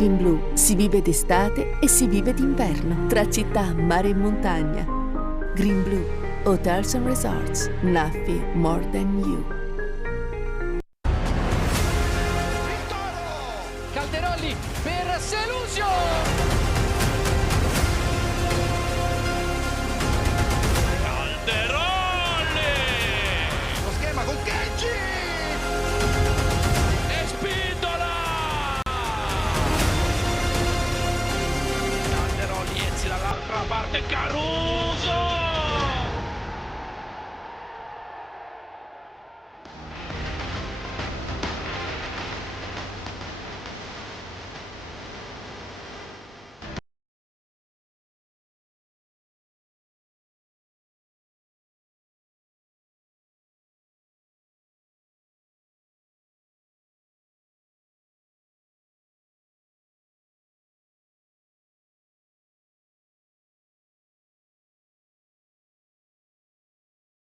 Green Blue si vive d'estate e si vive d'inverno, tra città, mare e montagna. Green Blue Hotels and Resorts, nothing more than you. Calderolli per Selusio. Calderolli. Lo schema con Kenji. E Spindola. Calderolli Ezzi dall'altra parte, Caruso.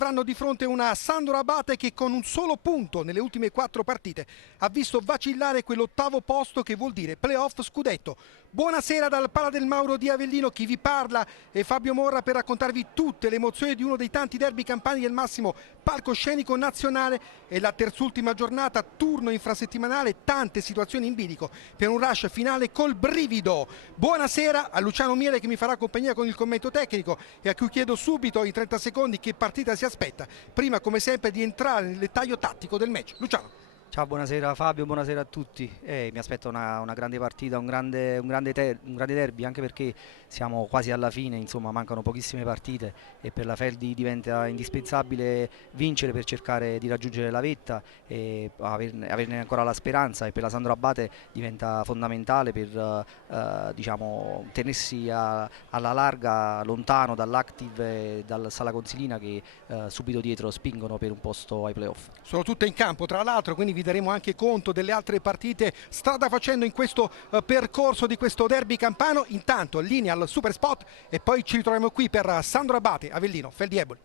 Avranno di fronte una Sandro Abate che con un solo punto nelle ultime 4 partite ha visto vacillare quell'ottavo posto che vuol dire playoff scudetto. Buonasera dal Pala del Mauro di Avellino, chi vi parla è Fabio Morra per raccontarvi tutte le emozioni di uno dei tanti derby campani del massimo palcoscenico nazionale e la terzultima giornata, turno infrasettimanale, tante situazioni in bilico per un rush finale col brivido. Buonasera a Luciano Miele che mi farà compagnia con il commento tecnico e a cui chiedo subito in 30 secondi che partita si aspetta, prima come sempre di entrare nel dettaglio tattico del match. Luciano. Ciao, buonasera Fabio, buonasera a tutti. Mi aspetta una grande partita, un grande derby, anche perché siamo quasi alla fine, insomma mancano pochissime partite e per la Feldi diventa indispensabile vincere per cercare di raggiungere la vetta e averne ancora la speranza, e per la Sandro Abate diventa fondamentale per diciamo, tenersi alla larga, lontano dall'Active e dal Sala Consilina che subito dietro spingono per un posto ai playoff. Sono tutte in campo tra l'altro, quindi vi daremo anche conto delle altre partite strada facendo in questo percorso di questo derby campano. Intanto linea al super spot e poi ci ritroviamo qui per Sandro Abate, Avellino, Feldi Eboli.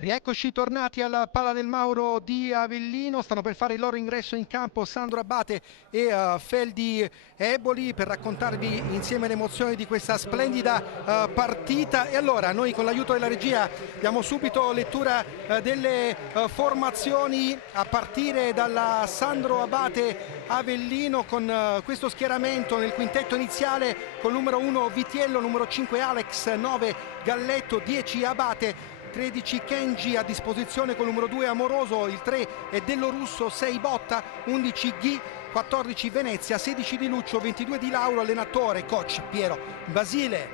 Rieccoci tornati alla Pala del Mauro di Avellino, stanno per fare il loro ingresso in campo Sandro Abate e Feldi Eboli per raccontarvi insieme le emozioni di questa splendida partita. E allora noi con l'aiuto della regia diamo subito lettura delle formazioni a partire dalla Sandro Abate Avellino con questo schieramento nel quintetto iniziale con numero 1 Vitiello, numero 5 Alex, 9 Galletto, 10 Abate, 13 Kenji a disposizione con il numero 2 Amoroso, il 3 è Dello Russo, 6 Botta, 11 Ghi, 14 Venezia, 16 Di Luccio, 22 Di Lauro, allenatore, coach Piero Basile.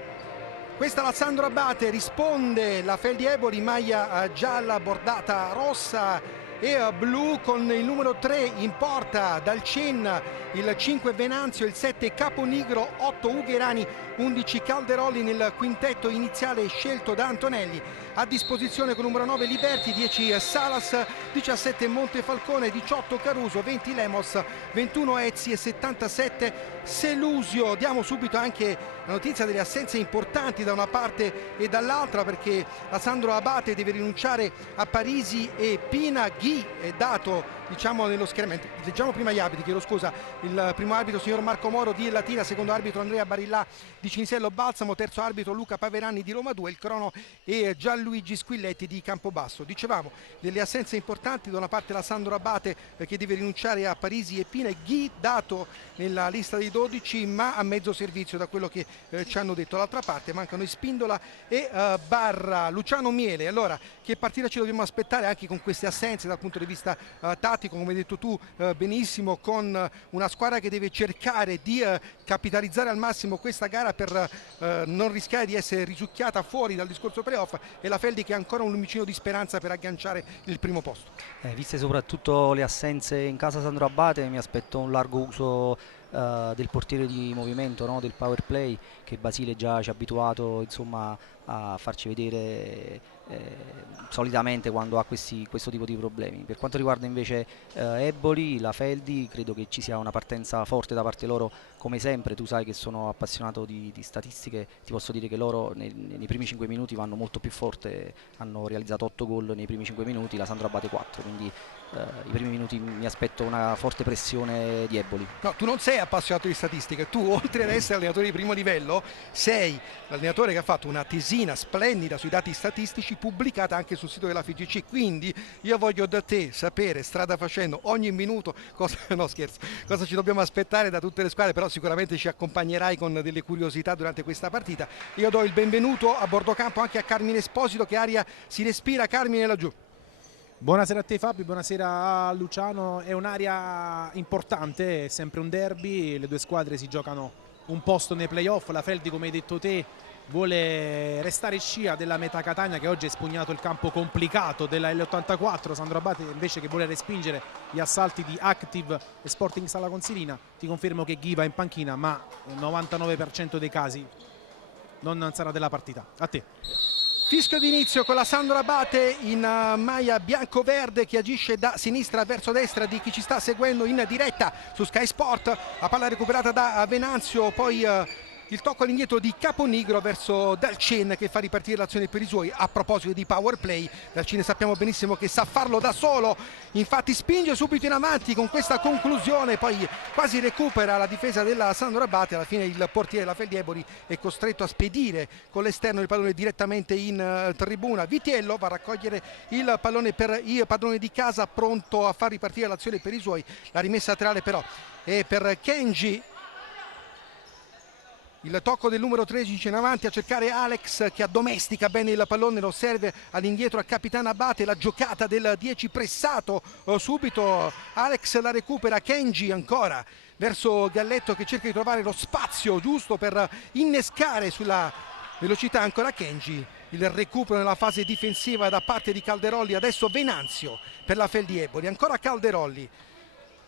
Questa la Sandro Abate, risponde la Feldi Eboli, maglia gialla, bordata rossa e blu con il numero 3 in porta dal Cen, il 5 Venanzio, il 7 Caponigro, 8 Ugherani, 11 Calderolli nel quintetto iniziale scelto da Antonelli. A disposizione con numero 9 Liberti, 10 Salas, 17 Montefalcone, 18 Caruso, 20 Lemos, 21 Ezzi e 77 Selusio. Diamo subito anche la notizia delle assenze importanti da una parte e dall'altra, perché la Sandro Abate deve rinunciare a Parisi e Pina. Ghi è dato diciamo nello schieramento. Leggiamo prima gli arbitri, chiedo scusa. Il primo arbitro signor Marco Moro di Latina, secondo arbitro Andrea Barillà di Cinisello Balsamo, terzo arbitro Luca Paverani di Roma 2, il crono e Gianluigi Squilletti di Campobasso. Dicevamo delle assenze importanti, da una parte la Sandro Abate che deve rinunciare a Parisi e Pina, e Ghi dato nella lista dei 12 ma a mezzo servizio da quello che ci hanno detto. Dall'altra parte mancano Spindola e Barra. Luciano Miele, allora che partita ci dobbiamo aspettare anche con queste assenze dal punto di vista tattico, come hai detto tu benissimo, con una squadra che deve cercare di capitalizzare al massimo questa gara per non rischiare di essere risucchiata fuori dal discorso playoff, e la Feldi che ha ancora un lumicino di speranza per agganciare il primo posto. Viste soprattutto le assenze in casa Sandro Abate, mi aspetto un largo uso del portiere di movimento, no? Del power play, che Basile già ci ha abituato, insomma, a farci vedere solitamente quando ha questo tipo di problemi. Per quanto riguarda invece Eboli, la Feldi, credo che ci sia una partenza forte da parte loro, come sempre. Tu sai che sono appassionato di statistiche, ti posso dire che loro nei primi 5 minuti vanno molto più forte, hanno realizzato 8 gol nei primi 5 minuti, la Sandro Abate 4, quindi i primi minuti mi aspetto una forte pressione di Eboli. No, tu non sei appassionato di statistiche, tu oltre ad essere allenatore di primo livello sei l'allenatore che ha fatto una tesina splendida sui dati statistici pubblicata anche sul sito della FIGC, quindi io voglio da te sapere, strada facendo, ogni minuto cosa, no scherzo, cosa ci dobbiamo aspettare da tutte le squadre, però sicuramente ci accompagnerai con delle curiosità durante questa partita. Io do il benvenuto a bordo campo anche a Carmine Esposito. Che aria si respira, Carmine, laggiù? Buonasera a te Fabio, buonasera a Luciano. È un'area importante, è sempre un derby, le due squadre si giocano un posto nei playoff. La Feldi, come hai detto te, vuole restare scia della Meta Catania, che oggi ha espugnato il campo complicato della L84. Sandro Abate invece che vuole respingere gli assalti di Active e Sporting Sala Consilina. Ti confermo che Ghi va in panchina, ma il 99% dei casi non sarà della partita. A te. Fischio d'inizio con la Sandro Abate in maglia bianco-verde che agisce da sinistra verso destra di chi ci sta seguendo in diretta su Sky Sport. La palla recuperata da Venanzio, poi il tocco all'indietro di Caponigro verso Dalcin che fa ripartire l'azione per i suoi. A proposito di power play, Dalcin sappiamo benissimo che sa farlo da solo, infatti spinge subito in avanti con questa conclusione, poi quasi recupera la difesa della Sandro Abate. Alla fine il portiere, la Feldi Eboli, è costretto a spedire con l'esterno il pallone direttamente in tribuna. Vitiello va a raccogliere il pallone per i padroni di casa, pronto a far ripartire l'azione per i suoi. La rimessa laterale però è per Kenji. Il tocco del numero 13 in avanti a cercare Alex, che addomestica bene il pallone, lo serve all'indietro a Capitano Abate. La giocata del 10 pressato subito, Alex la recupera, Kenji ancora verso Galletto che cerca di trovare lo spazio giusto per innescare sulla velocità, ancora Kenji. Il recupero nella fase difensiva da parte di Calderolli, adesso Venanzio per la Feldi Eboli, ancora Calderolli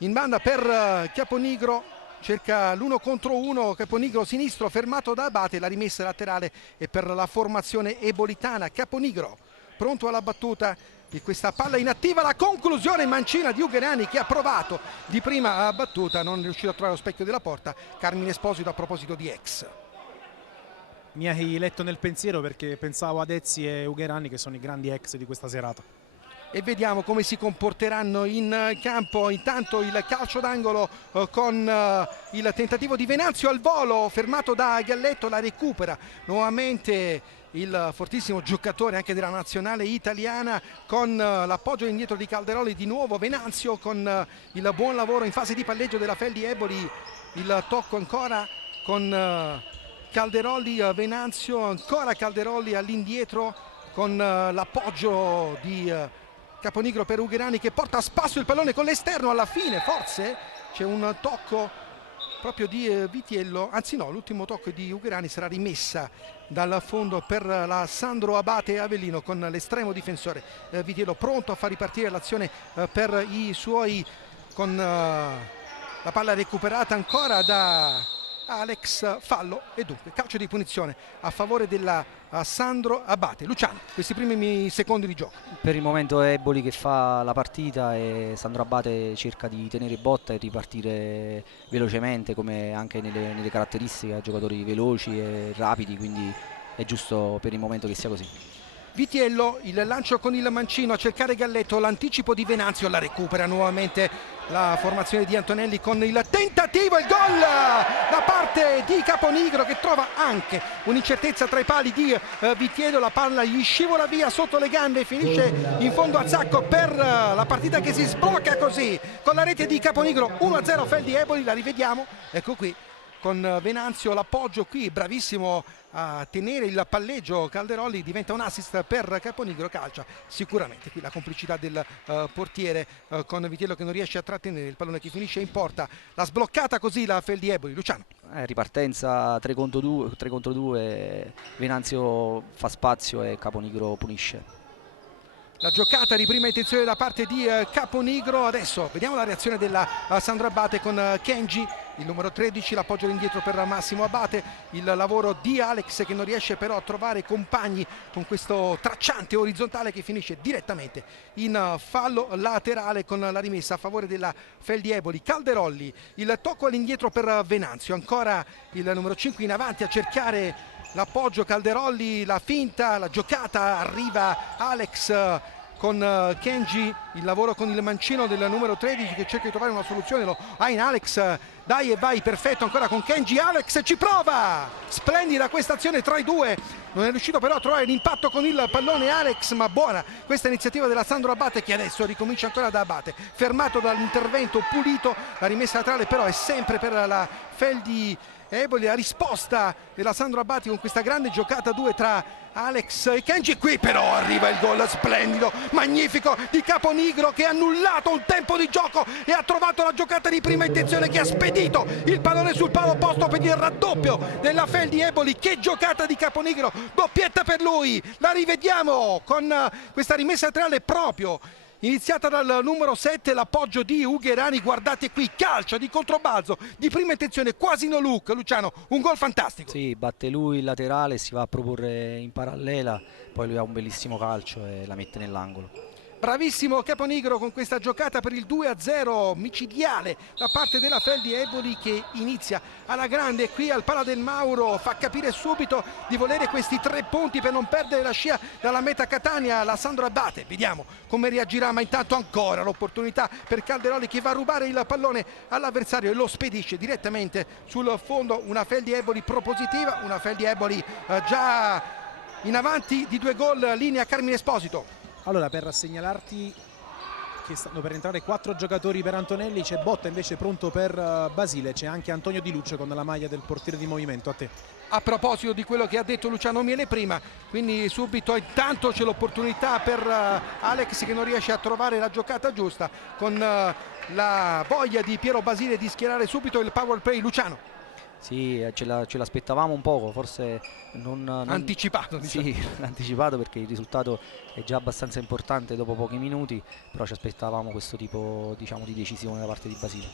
in banda per Caponigro. Cerca l'1 contro 1, Caponigro sinistro fermato da Abate, la rimessa laterale è per la formazione ebolitana. Caponigro pronto alla battuta di questa palla inattiva, la conclusione mancina di Ugherani che ha provato di prima battuta, non è riuscito a trovare lo specchio della porta. Carmine Esposito a proposito di ex. Mi hai letto nel pensiero, perché pensavo ad Ezzi e Ugherani che sono i grandi ex di questa serata. E vediamo come si comporteranno in campo. Intanto il calcio d'angolo con il tentativo di Venanzio al volo, fermato da Galletto, la recupera nuovamente il fortissimo giocatore anche della nazionale italiana, con l'appoggio indietro di Calderoli. Di nuovo Venanzio con il buon lavoro in fase di palleggio della Feldi Eboli. Il tocco ancora con Calderoli, Venanzio, ancora Calderoli all'indietro con l'appoggio di Caponigro per Ugherani che porta a spasso il pallone con l'esterno. Alla fine forse c'è un tocco proprio di Vitiello, anzi no, l'ultimo tocco di Ugherani, sarà rimessa dal fondo per la Sandro Abate Avellino con l'estremo difensore Vitiello pronto a far ripartire l'azione per i suoi, con la palla recuperata ancora da Alex, fallo e dunque calcio di punizione a favore della Sandro Abate. Luciano, questi primi secondi di gioco. Per il momento è Eboli che fa la partita e Sandro Abate cerca di tenere botta e ripartire velocemente, come anche nelle caratteristiche, giocatori veloci e rapidi, quindi è giusto per il momento che sia così. Vitiello, il lancio con il mancino a cercare Galletto, l'anticipo di Venanzio, la recupera nuovamente la formazione di Antonelli con il tentativo, il gol da parte di Caponigro che trova anche un'incertezza tra i pali di Vitiello, la palla gli scivola via sotto le gambe e finisce in fondo a Zacco per la partita che si sblocca così con la rete di Caponigro. 1-0 Feldi Eboli, la rivediamo, ecco qui con Venanzio l'appoggio qui, bravissimo a tenere il palleggio Calderoli, diventa un assist per Caponigro, calcia sicuramente qui la complicità del portiere con Vitiello che non riesce a trattenere il pallone che finisce in porta, la sbloccata così la Feldi Eboli. Luciano. Ripartenza 3 contro 2, Venanzio fa spazio e Caponigro punisce. La giocata di prima intenzione da parte di Caponigro, adesso vediamo la reazione della Sandro Abate con Kenji, il numero 13, l'appoggio all'indietro per Massimo Abate, il lavoro di Alex che non riesce però a trovare compagni con questo tracciante orizzontale che finisce direttamente in fallo laterale con la rimessa a favore della Feldi Eboli. Calderolli, il tocco all'indietro per Venanzio, ancora il numero 5 in avanti a cercare l'appoggio Calderolli, la finta, la giocata, arriva Alex con Kenji, il lavoro con il mancino del numero 13 che cerca di trovare una soluzione, lo ha in Alex, dai e vai, perfetto ancora con Kenji, Alex ci prova, splendida questa azione tra i due, non è riuscito però a trovare l'impatto con il pallone Alex, ma buona questa iniziativa della Sandro Abate che adesso ricomincia ancora da Abate, fermato dall'intervento pulito, la rimessa laterale però è sempre per la Feldi Eboli, la risposta della Sandro Abate con questa grande giocata 2 tra Alex e Kenji. Qui però arriva il gol splendido, magnifico di Caponigro che ha annullato un tempo di gioco e ha trovato la giocata di prima intenzione che ha spedito il pallone sul palo opposto per il raddoppio della Feldi Eboli. Che giocata di Caponigro, doppietta per lui, la rivediamo con questa rimessa laterale proprio iniziata dal numero 7, l'appoggio di Ugherani, guardate qui, calcia di controbalzo di prima intenzione, quasi no look. Luciano, un gol fantastico. Sì, batte lui il laterale, si va a proporre in parallela, poi lui ha un bellissimo calcio e la mette nell'angolo. Bravissimo Caponigro con questa giocata per il 2-0 micidiale da parte della Feldi Eboli che inizia alla grande qui al Pala del Mauro, fa capire subito di volere questi 3 punti per non perdere la scia dalla meta Catania. La Sandro Abate, vediamo come reagirà, ma intanto ancora l'opportunità per Calderoli che va a rubare il pallone all'avversario e lo spedisce direttamente sul fondo. Una Feldi Eboli propositiva, una Feldi Eboli già in avanti di 2 gol, linea Carmine Esposito. Allora, per segnalarti che stanno per entrare 4 giocatori per Antonelli, c'è Botta invece pronto per Basile, c'è anche Antonio Di Luce con la maglia del portiere di movimento. A te. A proposito di quello che ha detto Luciano Miele prima, quindi subito intanto c'è l'opportunità per Alex che non riesce a trovare la giocata giusta, con la voglia di Piero Basile di schierare subito il power play. Luciano. Sì, ce l'aspettavamo un poco, forse non anticipato. Diciamo. Sì, anticipato perché il risultato è già abbastanza importante dopo pochi minuti, però ci aspettavamo questo tipo, diciamo, di decisione da parte di Basile.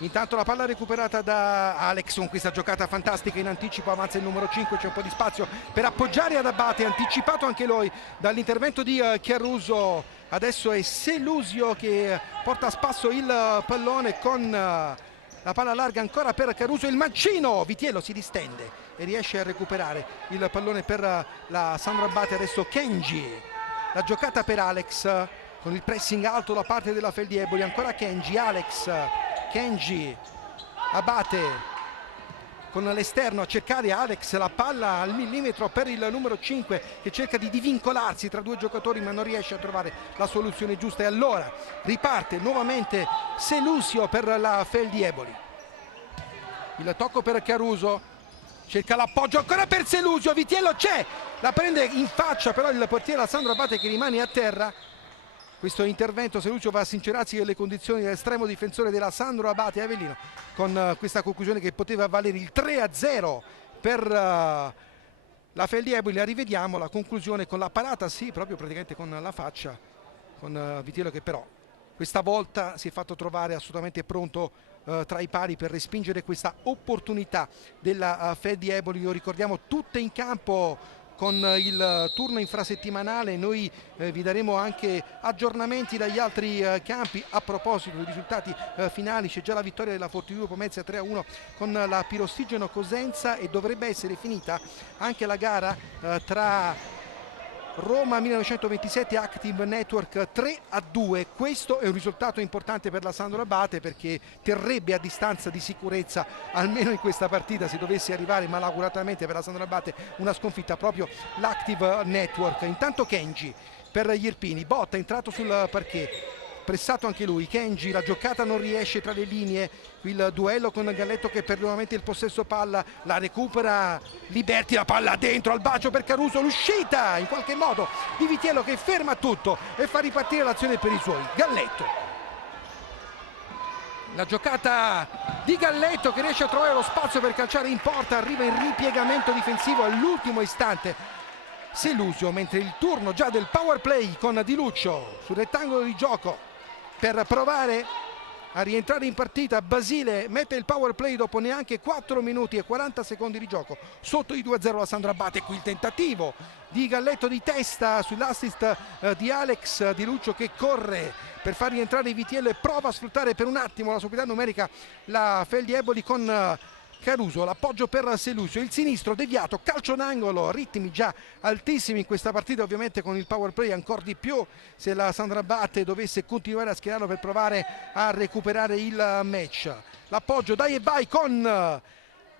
Intanto la palla recuperata da Alex con questa giocata fantastica in anticipo, avanza il numero 5, c'è un po' di spazio per appoggiare ad Abate, anticipato anche lui dall'intervento di Chiaruso. Adesso è Selusio che porta a spasso il pallone con la palla larga ancora per Caruso, il mancino, Vitiello si distende e riesce a recuperare il pallone per la Sandro Abate. Adesso Kenji, la giocata per Alex con il pressing alto da parte della Feldi Eboli, ancora Kenji, Alex, Kenji, Abate con l'esterno a cercare Alex, la palla al millimetro per il numero 5 che cerca di divincolarsi tra 2 giocatori ma non riesce a trovare la soluzione giusta e allora riparte nuovamente Selusio per la Feldi Eboli. Il tocco per Caruso, cerca l'appoggio ancora per Selusio, Vitiello c'è, la prende in faccia però il portiere Sandro Abate che rimane a terra. Questo intervento Selusio va a sincerarsi delle condizioni dell'estremo difensore della Sandro Abate Avellino con questa conclusione che poteva valere il 3-0 per la Feldi Eboli. La rivediamo la conclusione con la parata, sì, proprio praticamente con la faccia, con Vitiello che però questa volta si è fatto trovare assolutamente pronto tra i pali per respingere questa opportunità della Feldi Eboli. Lo ricordiamo, tutte in campo con il turno infrasettimanale. Noi vi daremo anche aggiornamenti dagli altri campi. A proposito dei risultati finali, c'è già la vittoria della Fortitudo Pomezia 3-1 con la Pirostigeno Cosenza e dovrebbe essere finita anche la gara tra Roma 1927 Active Network 3-2. Questo è un risultato importante per la Sandro Abate, perché terrebbe a distanza di sicurezza, almeno in questa partita, se dovesse arrivare malauguratamente per la Sandro Abate una sconfitta, proprio l'Active Network. Intanto Kenji per gli Irpini, Botta è entrato sul parquet, pressato anche lui, Kenji, la giocata non riesce tra le linee, il duello con Galletto che perde nuovamente il possesso palla, la recupera Liberti, la palla dentro al bacio per Caruso, l'uscita in qualche modo di Vitiello che ferma tutto e fa ripartire l'azione per i suoi. Galletto, la giocata di Galletto che riesce a trovare lo spazio per calciare in porta, arriva in ripiegamento difensivo all'ultimo istante Selusio, mentre il turno già del power play con Di Lucio sul rettangolo di gioco per provare a rientrare in partita. Basile mette il power play dopo neanche 4 minuti e 40 secondi di gioco, sotto i 2-0 la Sandro Abate. Qui il tentativo di Galletto di testa sull'assist di Alex, Di Lucio che corre per far rientrare Vitiello e prova a sfruttare per un attimo la superiorità numerica la Feldi Eboli con Caruso, l'appoggio per Selusio, il sinistro deviato, calcio d'angolo, ritmi già altissimi in questa partita, ovviamente con il power play ancora di più se la Sandro Abate dovesse continuare a schierarlo per provare a recuperare il match. L'appoggio dai e vai con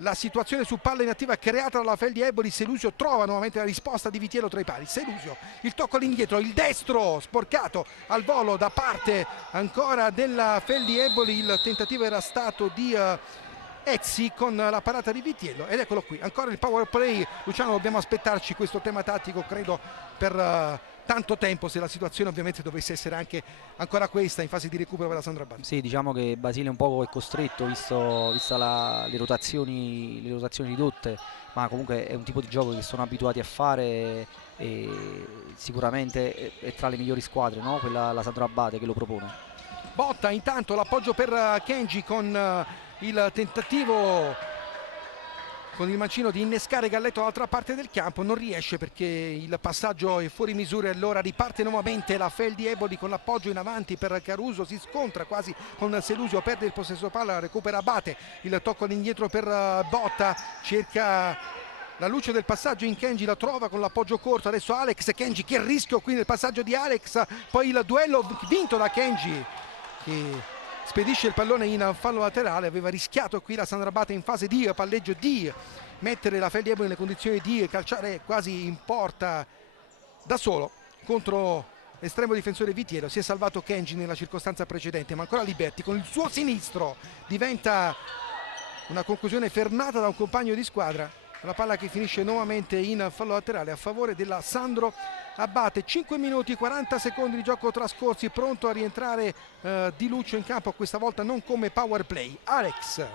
la situazione su palla inattiva creata dalla Feldi Eboli. Selusio trova nuovamente la risposta di Vitiello tra i pali. Selusio, il tocco all'indietro, il destro sporcato al volo da parte ancora della Feldi Eboli, il tentativo era stato di Ezzi con la parata di Vitiello ed eccolo qui, ancora il power play. Luciano, dobbiamo aspettarci questo tema tattico credo per tanto tempo, se la situazione ovviamente dovesse essere anche ancora questa in fase di recupero per la Sandro Abate. Sì, diciamo che Basile un po' è costretto vista le rotazioni ridotte, ma comunque è un tipo di gioco che sono abituati a fare e sicuramente è tra le migliori squadre, no? Quella la Sandro Abate che lo propone. Botta intanto, l'appoggio per Kenji con il tentativo con il mancino di innescare Galletto dall'altra parte del campo, non riesce perché il passaggio è fuori misura e allora riparte nuovamente la Feldi Eboli con l'appoggio in avanti per Caruso, si scontra quasi con Selusio, perde il possesso palla, recupera Abate, il tocco all'indietro per Botta, cerca la luce del passaggio in Kenji, la trova con l'appoggio corto, adesso Alex, Kenji, che rischio qui nel passaggio di Alex, poi il duello vinto da Kenji che spedisce il pallone in fallo laterale. Aveva rischiato qui la Sandro Abate in fase di palleggio di mettere la Feldi Eboli nelle condizioni di calciare quasi in porta da solo contro l'estremo difensore Vitiello. Si è salvato Kenji nella circostanza precedente, ma ancora Liberti con il suo sinistro diventa una conclusione fermata da un compagno di squadra. La palla che finisce nuovamente in fallo laterale a favore della Sandro Abate. 5 minuti 40 secondi di gioco trascorsi, pronto a rientrare Di Lucio in campo, questa volta non come power play. Alex,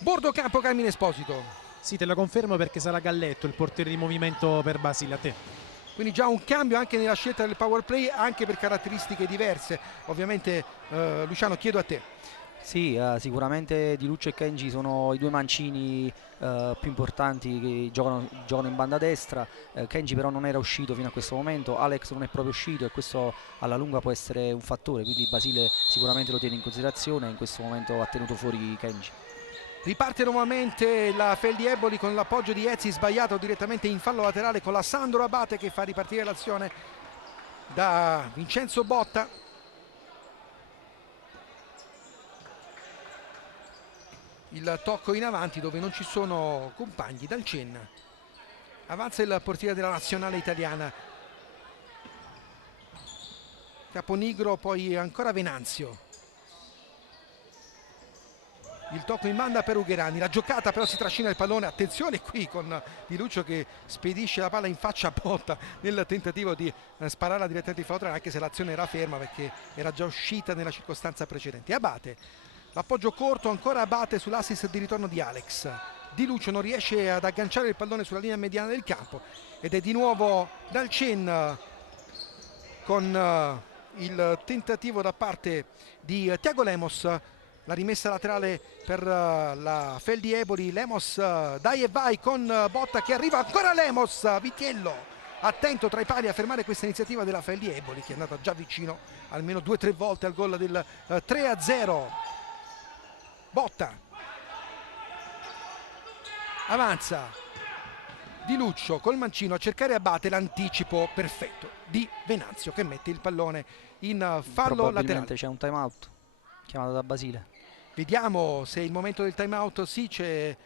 bordo campo, Carmine Esposito. Sì, te lo confermo perché sarà Galletto il portiere di movimento per Basile. A te. Quindi già un cambio anche nella scelta del power play, anche per caratteristiche diverse. Ovviamente Luciano, chiedo a te. Sì, sicuramente Di Lucio e Kenji sono i due mancini più importanti che giocano in banda destra. Kenji però non era uscito fino a questo momento, Alex non è proprio uscito e questo alla lunga può essere un fattore, quindi Basile sicuramente lo tiene in considerazione, in questo momento ha tenuto fuori Kenji. Riparte nuovamente la Feldi Eboli con l'appoggio di Ezzi sbagliato direttamente in fallo laterale con la Sandro Abate che fa ripartire l'azione da Vincenzo Botta. Il tocco in avanti dove non ci sono compagni dal Cen. Avanza il portiere della nazionale italiana Caponigro, poi ancora Venanzio. Il tocco in banda per Ugherani, la giocata però si trascina il pallone, attenzione qui con Di Lucio che spedisce la palla in faccia a Botta nel tentativo di spararla direttamente in fallo, anche se l'azione era ferma perché era già uscita nella circostanza precedente. Abate, l'appoggio corto, ancora Abate sull'assist di ritorno di Alex. Di Lucio non riesce ad agganciare il pallone sulla linea mediana del campo ed è di nuovo dal Cen con il tentativo da parte di Thiago Lemos. La rimessa laterale per la Feldi Eboli, Lemos dai e vai con Botta che arriva, ancora Lemos, Vitiello attento tra i pali a fermare questa iniziativa della Feldi Eboli che è andata già vicino almeno 2 o 3 volte al gol del 3-0. Botta avanza, Di Luccio col mancino a cercare Abate, l'anticipo perfetto di Venanzio che mette il pallone in fallo Probabilmente laterale. c'è un time out chiamato da Basile. Vediamo se è il momento del time out. Sì, c'è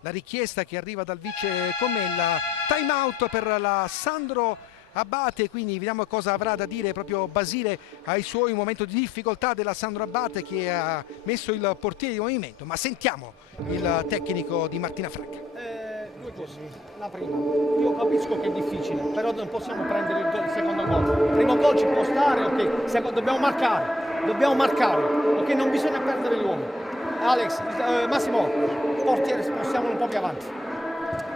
la richiesta che arriva dal vice Comella, time out per la Sandro Abate, quindi vediamo cosa avrà da dire proprio Basile ai suoi momenti di difficoltà della Sandro Abate che ha messo il portiere di movimento. Ma sentiamo il tecnico di Martina Franca. Due cose. La prima, io capisco che è difficile, però non possiamo prendere il secondo gol. Il primo gol ci può stare, ok, dobbiamo marcare, ok, non bisogna perdere gli uomini. Alex, Massimo, portiere, spostiamolo un po' più avanti.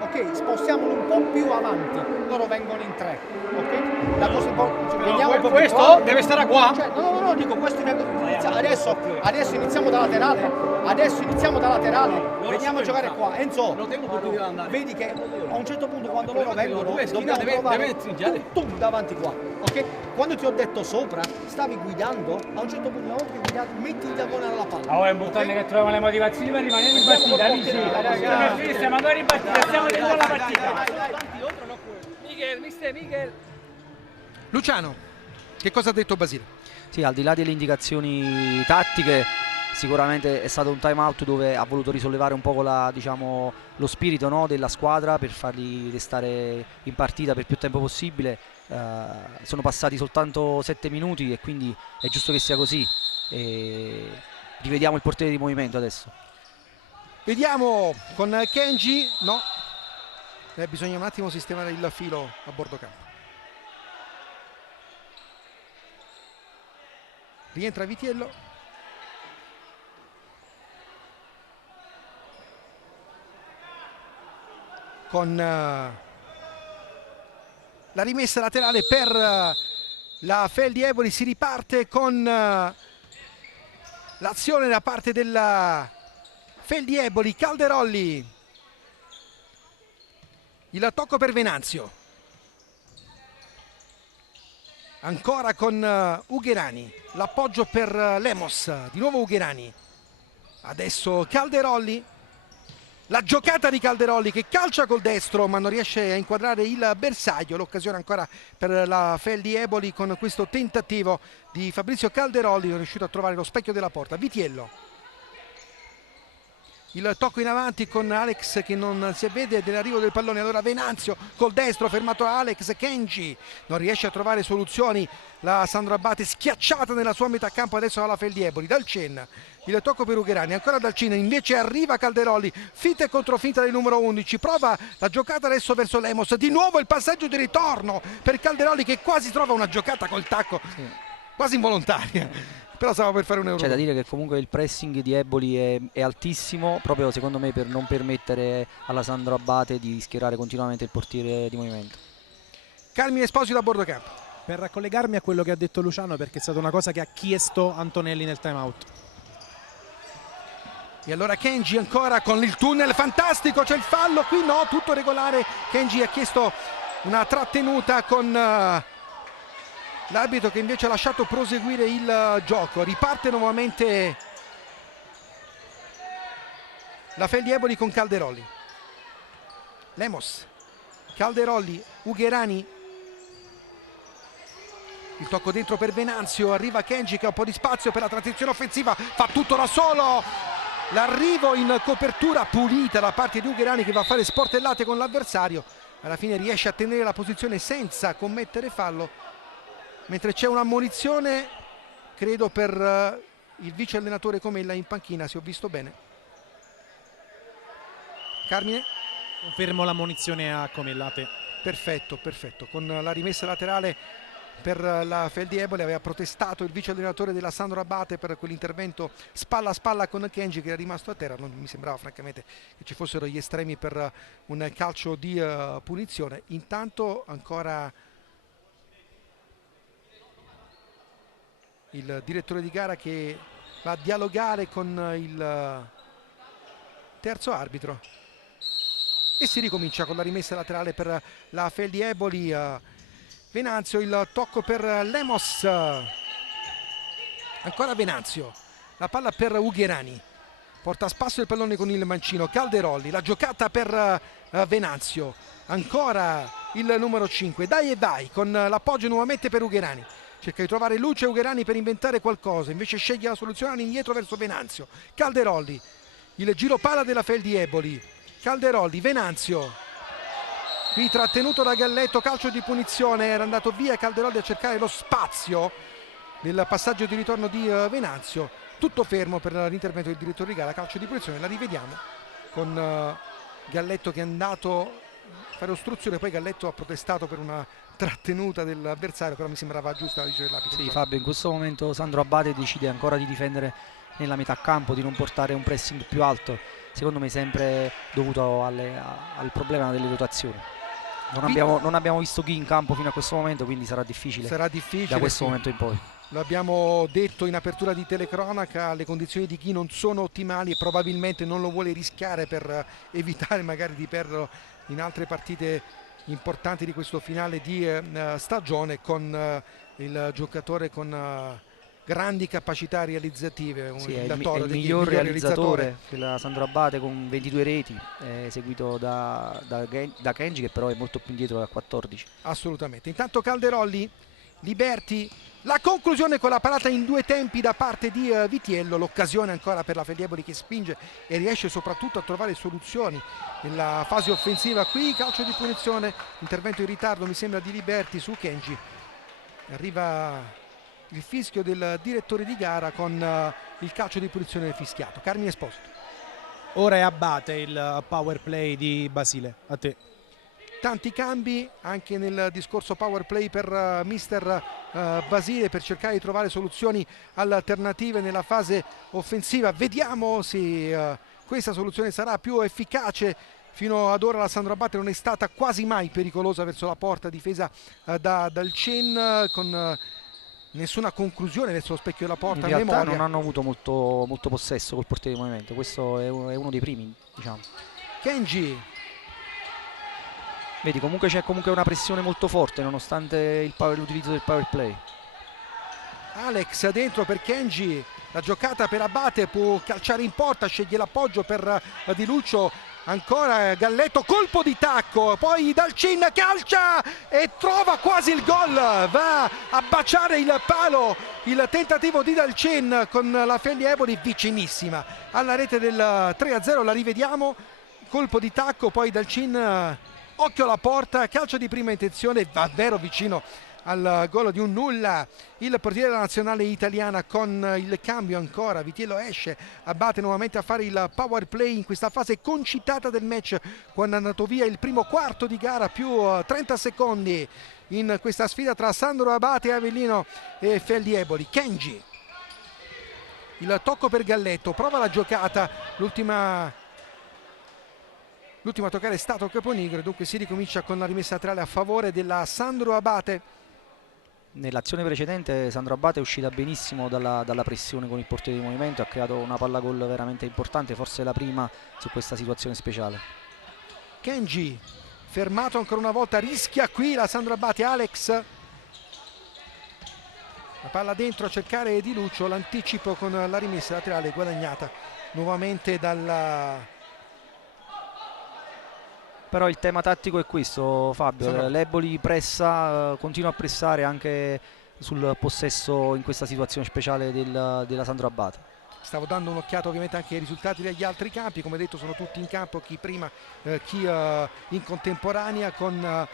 Ok, spostiamolo un po' più avanti, loro vengono in 3, ok? La cosa importante, questo qua, deve stare qua? Cioè, no, dico questo adesso iniziamo da laterale, veniamo a giocare qua. Enzo, vedi che a un certo punto quando loro vengono dobbiamo trovare tutto davanti qua, ok? Quando ti ho detto sopra, stavi guidando, a un certo punto una volta che guidato, metti in diagonale la palla. Oh, è importante che troviamo le motivazioni per rimanere in partita, amici. Stiamo ancora in partita, stiamo dentro la partita. Michel. Luciano, che cosa ha detto Basile? Sì, al di là delle indicazioni tattiche, sicuramente è stato un time out dove ha voluto risollevare un po' lo spirito, no, della squadra per farli restare in partita per più tempo possibile. Sono passati soltanto 7 minuti e quindi è giusto che sia così. E rivediamo il portiere di movimento adesso. Vediamo con Kenji, no, bisogna un attimo sistemare il filo a bordo campo. Rientra Vitiello. Con la rimessa laterale per la Feldi Eboli, si riparte con l'azione da parte della Feldi Eboli. Calderolli, il tocco per Venanzio, ancora con Ugherani, l'appoggio per Lemos, di nuovo Ugherani, adesso Calderolli. La giocata di Calderolli che calcia col destro ma non riesce a inquadrare il bersaglio. L'occasione ancora per la Feldi Eboli con questo tentativo di Fabrizio Calderolli, non è riuscito a trovare lo specchio della porta. Vitiello, il tocco in avanti con Alex che non si vede dell'arrivo del pallone. Allora Venanzio col destro, fermato Alex. Kenji non riesce a trovare soluzioni. La Sandro Abate schiacciata nella sua metà campo adesso alla Feldi Eboli. Dalcen, il tocco per Ugherani, ancora Dalcin, invece arriva Calderolli, finta e controfinta del numero 11, prova la giocata adesso verso Lemos, di nuovo il passaggio di ritorno per Calderolli che quasi trova una giocata col tacco, sì, quasi involontaria, però stava per fare un euro. C'è da dire che comunque il pressing di Eboli è altissimo, proprio secondo me per non permettere alla Sandro Abate di schierare continuamente il portiere di movimento. Carmine Esposito a bordo campo. Per collegarmi a quello che ha detto Luciano, perché è stata una cosa che ha chiesto Antonelli nel time out. E allora Kenji ancora con il tunnel fantastico, c'è il fallo, qui no, tutto regolare. Kenji ha chiesto una trattenuta con l'arbitro che invece ha lasciato proseguire il gioco. Riparte nuovamente la Feldi Eboli con Calderolli. Lemos, Calderolli, Ugherani. Il tocco dentro per Venanzio, arriva Kenji che ha un po' di spazio per la transizione offensiva, fa tutto da solo. L'arrivo in copertura pulita da parte di Ugherani che va a fare sportellate con l'avversario. Alla fine riesce a tenere la posizione senza commettere fallo. Mentre c'è un'ammonizione, credo, per il vice allenatore Comella in panchina, se ho visto bene. Carmine? Confermo l'ammonizione a Comellate. Perfetto, perfetto. Con la rimessa laterale per la Feldi Eboli aveva protestato il vice allenatore della Sandro Abate per quell'intervento spalla a spalla con Kenji che era rimasto a terra. Non mi sembrava francamente che ci fossero gli estremi per un calcio di punizione. Intanto ancora il direttore di gara che va a dialogare con il terzo arbitro e si ricomincia con la rimessa laterale per la Feldi Eboli. Venanzio, il tocco per Lemos, ancora Venanzio, la palla per Ugherani, porta a spasso il pallone con il mancino. Calderolli, la giocata per Venanzio, ancora il numero 5, dai e vai, con l'appoggio nuovamente per Ugherani, cerca di trovare luce Ugherani per inventare qualcosa, invece sceglie la soluzione all'indietro verso Venanzio. Calderolli, il giro palla della Feldi Eboli, Calderolli, Venanzio, qui trattenuto da Galletto, calcio di punizione, era andato via Calderolli a cercare lo spazio nel passaggio di ritorno di Venanzio. Tutto fermo per l'intervento del direttore di gara, calcio di punizione, la rivediamo con Galletto che è andato a fare ostruzione, poi Galletto ha protestato per una trattenuta dell'avversario, però mi sembrava giusta la decisione dell'arbitro. Sì, Fabio, in questo momento Sandro Abate decide ancora di difendere nella metà campo, di non portare un pressing più alto, secondo me sempre dovuto al problema delle dotazioni. Non abbiamo visto chi in campo fino a questo momento, quindi sarà difficile da questo momento in poi. Lo abbiamo detto in apertura di telecronaca, le condizioni di Chi non sono ottimali e probabilmente non lo vuole rischiare per evitare magari di perderlo in altre partite importanti di questo finale di stagione, con il giocatore con grandi capacità realizzative. Sì, è il miglior realizzatore della Sandro Abate, con 22 reti, seguito da Kenji, che però è molto più indietro, da 14. Assolutamente. Intanto Calderolli, Liberti, la conclusione con la parata in due tempi da parte di Vitiello, l'occasione ancora per la Feldi Eboli che spinge e riesce soprattutto a trovare soluzioni nella fase offensiva. Qui calcio di punizione, intervento in ritardo mi sembra di Liberti su Kenji, arriva il fischio del direttore di gara con il calcio di punizione fischiato. Carmine Esposito. Ora è Abate il power play di Basile, a te. Tanti cambi anche nel discorso power play per mister Basile, per cercare di trovare soluzioni alternative nella fase offensiva. Vediamo se questa soluzione sarà più efficace. Fino ad ora la Sandro Abate non è stata quasi mai pericolosa verso la porta difesa dal Cen, con nessuna conclusione verso lo specchio della porta. In realtà memoria. non hanno avuto molto possesso col portiere di movimento, questo è uno dei primi, diciamo. Kenji, vedi, comunque c'è una pressione molto forte nonostante l'utilizzo del power play. Alex dentro per Kenji, la giocata per Abate, può calciare in porta, sceglie l'appoggio per Di Lucio, ancora Galletto, colpo di tacco, poi dal Cin calcia e trova quasi il gol, va a baciare il palo il tentativo di Dalcin con la Feldi Eboli vicinissima alla rete del 3-0. La rivediamo, colpo di tacco, poi Dalcin, occhio alla porta, calcio di prima intenzione, davvero vicino al gol di un nulla il portiere della nazionale italiana. Con il cambio ancora Vitiello esce, Abate nuovamente a fare il power play in questa fase concitata del match, quando è andato via il primo quarto di gara più 30 secondi in questa sfida tra Sandro Abate, Avellino e Feldi Eboli. Kenji, il tocco per Galletto, prova la giocata, l'ultima a toccare è stato Caponigro, dunque si ricomincia con la rimessa laterale a favore della Sandro Abate. Nell'azione precedente Sandro Abate è uscita benissimo dalla pressione con il portiere di movimento, ha creato una palla gol veramente importante, forse la prima su questa situazione speciale. Kenji, fermato ancora una volta, rischia qui la Sandro Abate. Alex, la palla dentro a cercare Di Lucio, l'anticipo con la rimessa laterale guadagnata nuovamente dalla... Però il tema tattico è questo, Fabio, l'Eboli pressa, continua a pressare anche sul possesso in questa situazione speciale della Sandro Abate. Stavo dando un'occhiata ovviamente anche ai risultati degli altri campi, come detto sono tutti in campo, chi prima, chi in contemporanea con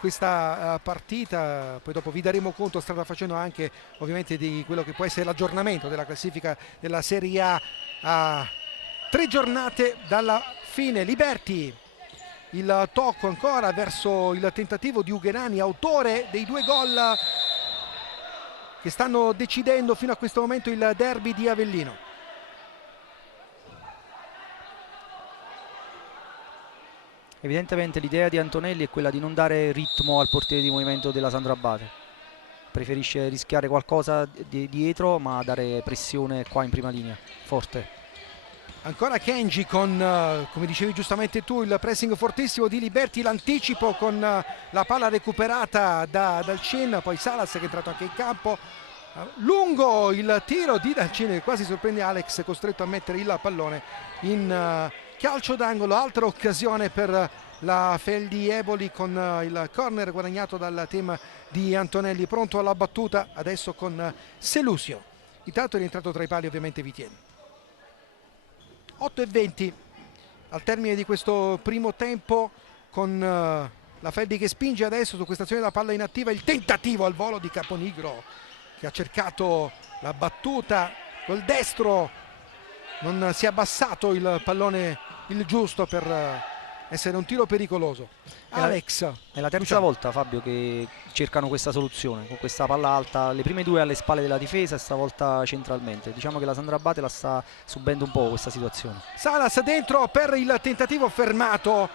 questa partita. Poi dopo vi daremo conto, strada facendo, anche ovviamente di quello che può essere l'aggiornamento della classifica della Serie A 3 giornate dalla fine. Liberti, il tocco ancora verso il tentativo di Ugherani, autore dei due gol che stanno decidendo fino a questo momento il derby di Avellino. Evidentemente l'idea di Antonelli è quella di non dare ritmo al portiere di movimento della Sandro Abate, preferisce rischiare qualcosa dietro ma dare pressione qua in prima linea, forte. Ancora Kenji con, come dicevi giustamente tu, il pressing fortissimo di Liberti, l'anticipo con la palla recuperata dal Cen, poi Salas che è entrato anche in campo, lungo il tiro di Dalcini che quasi sorprende Alex, costretto a mettere il pallone in calcio d'angolo. Altra occasione per la Feldi Eboli con il corner guadagnato dal team di Antonelli, pronto alla battuta adesso con Selusio. Intanto è rientrato tra i pali ovviamente Vitien. 8:20 al termine di questo primo tempo, con la Feldi che spinge adesso su questa azione della palla inattiva. Il tentativo al volo di Caponigro che ha cercato la battuta col destro, non si è abbassato il pallone il giusto per essere un tiro pericoloso. Alex, è la terza volta, Fabio, che cercano questa soluzione con questa palla alta, le prime due alle spalle della difesa e stavolta centralmente. Diciamo che la Sandro Abate la sta subendo un po' questa situazione. Salas dentro per il tentativo fermato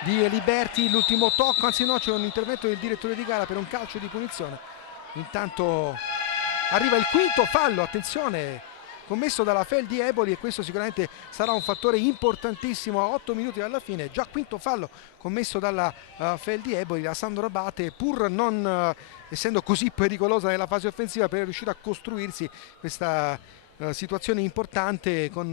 di Liberti, l'ultimo tocco, anzi no, c'è un intervento del direttore di gara per un calcio di punizione. Intanto arriva il quinto fallo, attenzione, commesso dalla Feldi Eboli, e questo sicuramente sarà un fattore importantissimo a 8 minuti dalla fine. Già quinto fallo commesso dalla Feldi Eboli. La Sandro Abate, pur non essendo così pericolosa nella fase offensiva, per riuscire a costruirsi questa situazione importante con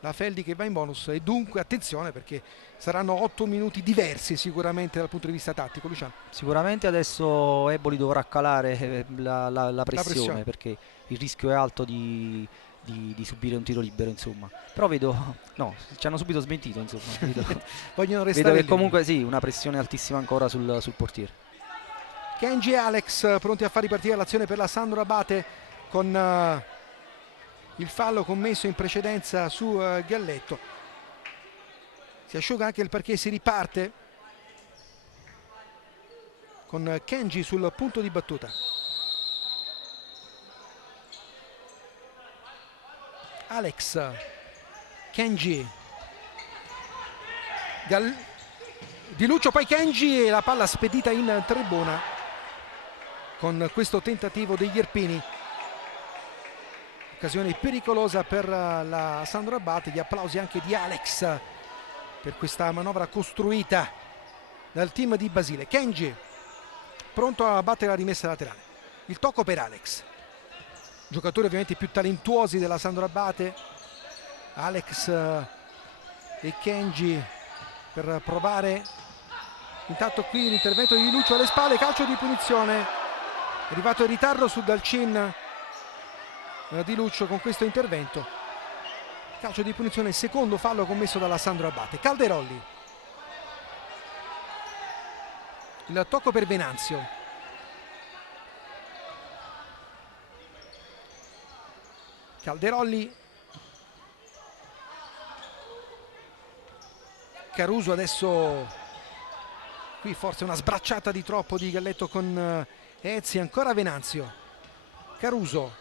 la Feldi che va in bonus, e dunque attenzione perché saranno 8 minuti diversi sicuramente dal punto di vista tattico. Luciano. Sicuramente adesso Eboli dovrà calare la pressione, perché il rischio è alto di subire un tiro libero, insomma. Però vedo, no, ci hanno subito smentito, insomma. Vogliono restare vedo che comunque sì, una pressione altissima ancora sul portiere. Kenji e Alex pronti a far ripartire l'azione per la Sandro Abate, con il fallo commesso in precedenza su Galletto. Si asciuga anche il parquet, si riparte con Kenji sul punto di battuta. Alex, Kenji, Di Lucio, poi Kenji, e la palla spedita in tribuna con questo tentativo degli Irpini. Occasione pericolosa per la Sandro Abate. Gli applausi anche di Alex per questa manovra costruita dal team di Basile. Kenji pronto a battere la rimessa laterale. Il tocco per Alex. Giocatori ovviamente più talentuosi della Sandro Abate, Alex e Kenji, per provare. Intanto qui l'intervento di Lucio alle spalle, calcio di punizione. È arrivato in ritardo su Dalcin Di Lucio con questo intervento. Calcio di punizione, secondo fallo commesso dalla Sandro Abate. Calderolli, il tocco per Venanzio. Calderolli, Caruso adesso, qui forse una sbracciata di troppo di Galletto con Ezzi. Ancora Venanzio, Caruso,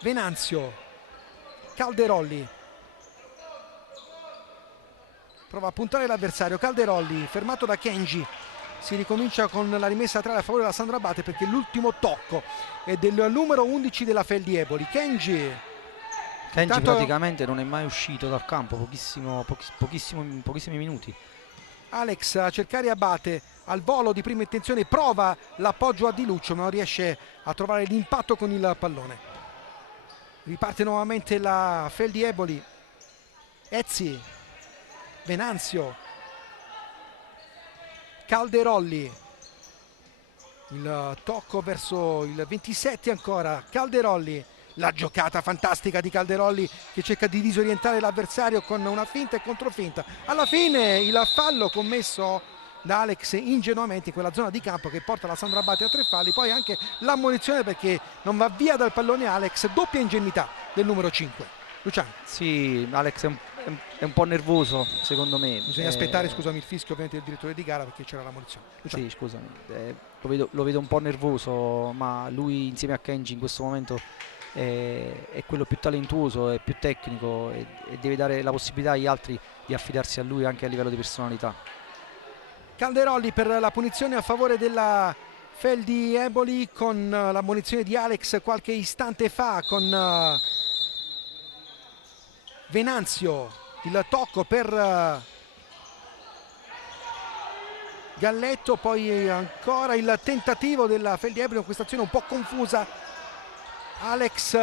Venanzio, Calderolli, prova a puntare l'avversario. Calderolli fermato da Kenji. Si ricomincia con la rimessa laterale a favore della Sandro Abate, perché l'ultimo tocco è del numero 11 della Feldi Eboli. Kenji intanto praticamente non è mai uscito dal campo, pochissimi minuti. Alex a cercare Abate al volo di prima intenzione, prova l'appoggio a Di Lucio ma non riesce a trovare l'impatto con il pallone. Riparte nuovamente la Feldi Eboli. Ezzi, Venanzio, Calderolli, il tocco verso il 27 ancora. Calderolli, la giocata fantastica di Calderolli che cerca di disorientare l'avversario con una finta e controfinta. Alla fine il fallo commesso da Alex ingenuamente in quella zona di campo che porta la Sandro Abate a 3 falli. Poi anche l'ammonizione perché non va via dal pallone Alex, doppia ingenuità del numero 5. Luciano. Sì, Alex è un po' nervoso, secondo me. Bisogna aspettare, scusami, il fischio ovviamente del direttore di gara, perché c'era l'ammonizione. Sì, scusami, lo vedo un po' nervoso, ma lui insieme a Kenji in questo momento è quello più talentuoso, è più tecnico, e deve dare la possibilità agli altri di affidarsi a lui anche a livello di personalità. Calderolli per la punizione a favore della Feldi Eboli, con l'ammonizione di Alex qualche istante fa, con Venanzio, il tocco per Galletto, poi ancora il tentativo della Feldi Eboli con questa azione un po' confusa. Alex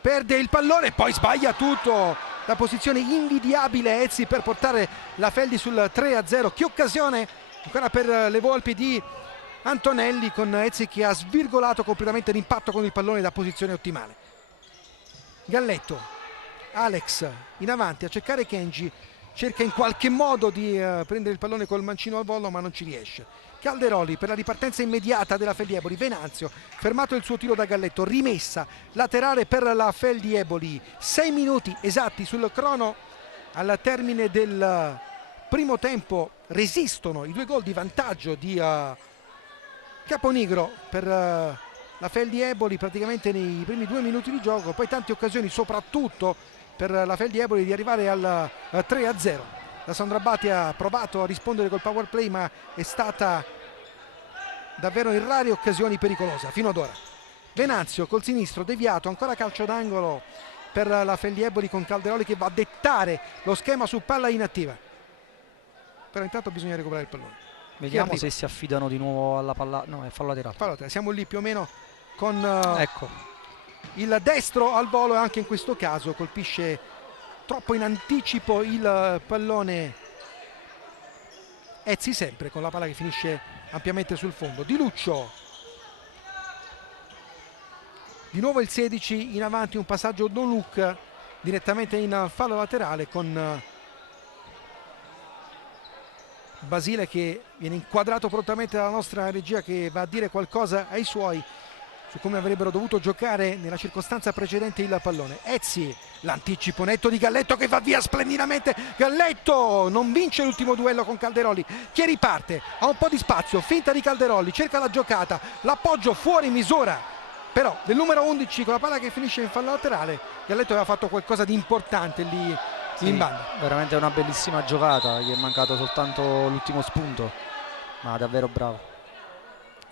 perde il pallone e poi sbaglia tutto, la posizione invidiabile Ezzi per portare la Feldi sul 3-0. Che occasione ancora per le Volpi di Antonelli, con Ezzi che ha svirgolato completamente l'impatto con il pallone da posizione ottimale. Galletto, Alex in avanti a cercare Kenji, cerca in qualche modo di prendere il pallone col mancino al volo ma non ci riesce. Calderoli per la ripartenza immediata della Feldi Eboli. Venanzio fermato il suo tiro da Galletto, rimessa laterale per la Feldi Eboli. 6 minuti esatti sul crono al termine del primo tempo. Resistono i 2 gol di vantaggio di Caponigro per la Feldi Eboli praticamente nei primi 2 minuti di gioco, poi tante occasioni soprattutto per la Feldi Eboli di arrivare al 3-0. La Sandro Abate ha provato a rispondere col power play ma è stata davvero in rare occasioni pericolosa fino ad ora. Venanzio col sinistro deviato, ancora calcio d'angolo per la Feldi Eboli con Calderoli che va a dettare lo schema su palla inattiva, però intanto bisogna recuperare il pallone. Vediamo se si affidano di nuovo alla palla. No, è fallo laterale. Siamo lì più o meno con ecco, il destro al volo e anche in questo caso colpisce troppo in anticipo il pallone Ezzi, sempre con la palla che finisce ampiamente sul fondo. Di Luccio di nuovo il 16 in avanti, un passaggio no look direttamente in fallo laterale con Basile che viene inquadrato prontamente dalla nostra regia, che va a dire qualcosa ai suoi su come avrebbero dovuto giocare nella circostanza precedente il pallone. Ezzi, l'anticipo netto di Galletto che va via splendidamente. Galletto non vince l'ultimo duello con Calderoli che riparte, ha un po' di spazio, finta di Calderoli, cerca la giocata, l'appoggio fuori misura però del numero 11 con la palla che finisce in fallo laterale. Galletto aveva fatto qualcosa di importante lì in banda. Veramente una bellissima giocata, gli è mancato soltanto l'ultimo spunto, ma davvero bravo.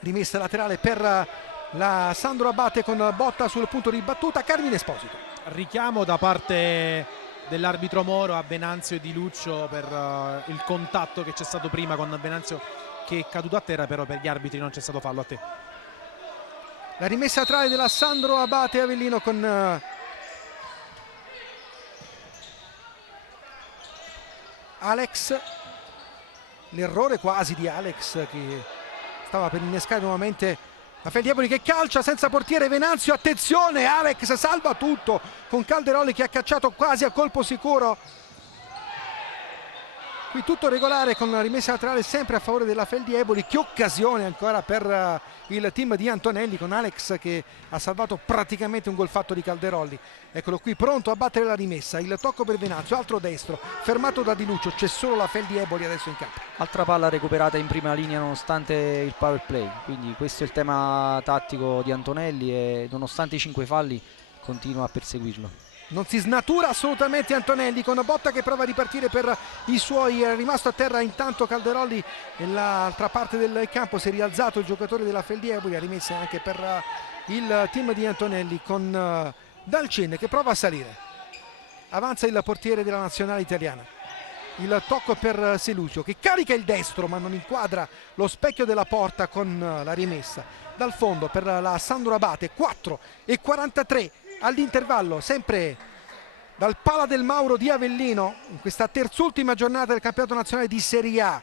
Rimessa laterale per la Sandro Abate con botta sul punto di battuta. Carmine Esposito. Richiamo da parte dell'arbitro Moro a Venanzio e Di Luccio per il contatto che c'è stato prima con Venanzio che è caduto a terra, però per gli arbitri non c'è stato fallo. A te. La rimessa laterale della Sandro Abate Avellino con Alex, l'errore quasi di Alex che stava per innescare nuovamente la Feldi Eboli che calcia senza portiere. Venanzio, attenzione, Alex salva tutto con Calderoli che ha cacciato quasi a colpo sicuro. Qui tutto regolare con la rimessa laterale sempre a favore della Feldi Eboli. Che occasione ancora per il team di Antonelli con Alex che ha salvato praticamente un gol fatto di Calderoli. Eccolo qui pronto a battere la rimessa, il tocco per Venanzio, altro destro fermato da Di Luccio, c'è solo la Feldi Eboli adesso in campo. Altra palla recuperata in prima linea nonostante il power play, quindi questo è il tema tattico di Antonelli e nonostante i 5 falli continua a perseguirlo. Non si snatura assolutamente Antonelli con botta che prova a ripartire per i suoi, è rimasto a terra intanto Calderoli nell'altra parte del campo, si è rialzato il giocatore della Feldi Eboli, ha rimessa anche per il team di Antonelli con Dalcin che prova a salire, avanza il portiere della nazionale italiana, il tocco per Selusio che carica il destro ma non inquadra lo specchio della porta con la rimessa dal fondo per la Sandro Abate. 4:43 all'intervallo, sempre dal Pala del Mauro di Avellino in questa terzultima giornata del campionato nazionale di Serie A.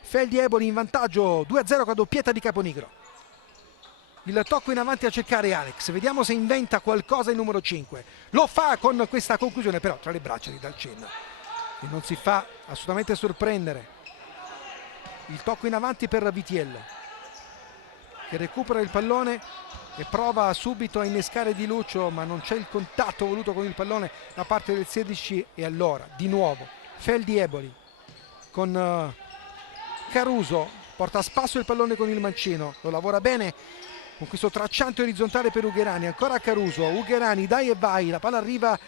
Feldi Eboli in vantaggio 2-0 con la doppietta di Caponigro. Il tocco in avanti a cercare Alex, vediamo se inventa qualcosa il numero 5, lo fa con questa conclusione però tra le braccia di Dalcin e non si fa assolutamente sorprendere. Il tocco in avanti per Vitiel che recupera il pallone e prova subito a innescare Di Luccio ma non c'è il contatto voluto con il pallone da parte del 16 e allora di nuovo Feldi Eboli con Caruso, porta a spasso il pallone con il mancino, lo lavora bene con questo tracciante orizzontale per Ugherani, ancora Caruso, Ugherani dai e vai, la palla arriva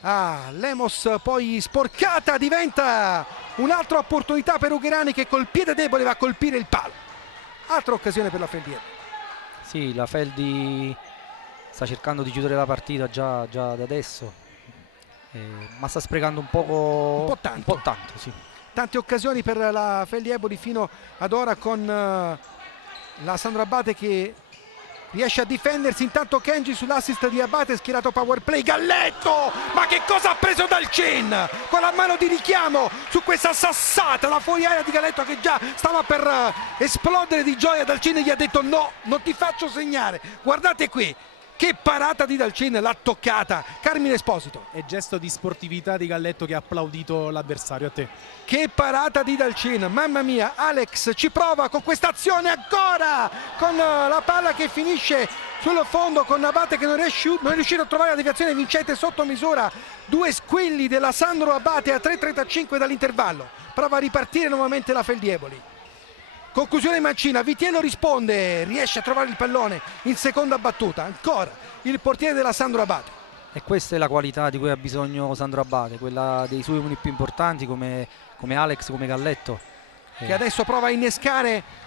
a Lemos, poi sporcata, diventa un'altra opportunità per Ugherani che col piede debole va a colpire il palo. Altra occasione per la Feldi Eboli. Sì, la Feldi sta cercando di chiudere la partita già da adesso, ma sta sprecando un po' tanto, sì. tante occasioni per la Feldi Eboli fino ad ora, con la Sandro Abate che riesce a difendersi. Intanto Kenji sull'assist di Abate, schierato power play. Galletto, ma che cosa ha preso dal Cin con la mano di richiamo su questa sassata, la fuoriaria di Galletto che già stava per esplodere di gioia. Dal Cin gli ha detto no, non ti faccio segnare. Guardate qui, che parata di Dalcin, l'ha toccata Carmine Esposito. È gesto di sportività di Galletto che ha applaudito l'avversario. A te. Che parata di Dalcin, mamma mia. Alex ci prova con questa azione ancora, con la palla che finisce sul fondo, con Abate che non è riuscito a trovare la deviazione vincente sotto misura. Due squilli della Sandro Abate a 3:35 dall'intervallo. Prova a ripartire nuovamente la Feldi Eboli. Conclusione Mancina, Vitiello risponde, riesce a trovare il pallone in seconda battuta. Ancora il portiere della Sandro Abate. E questa è la qualità di cui ha bisogno Sandro Abate, quella dei suoi uomini più importanti come Alex, come Galletto. Che adesso prova a innescare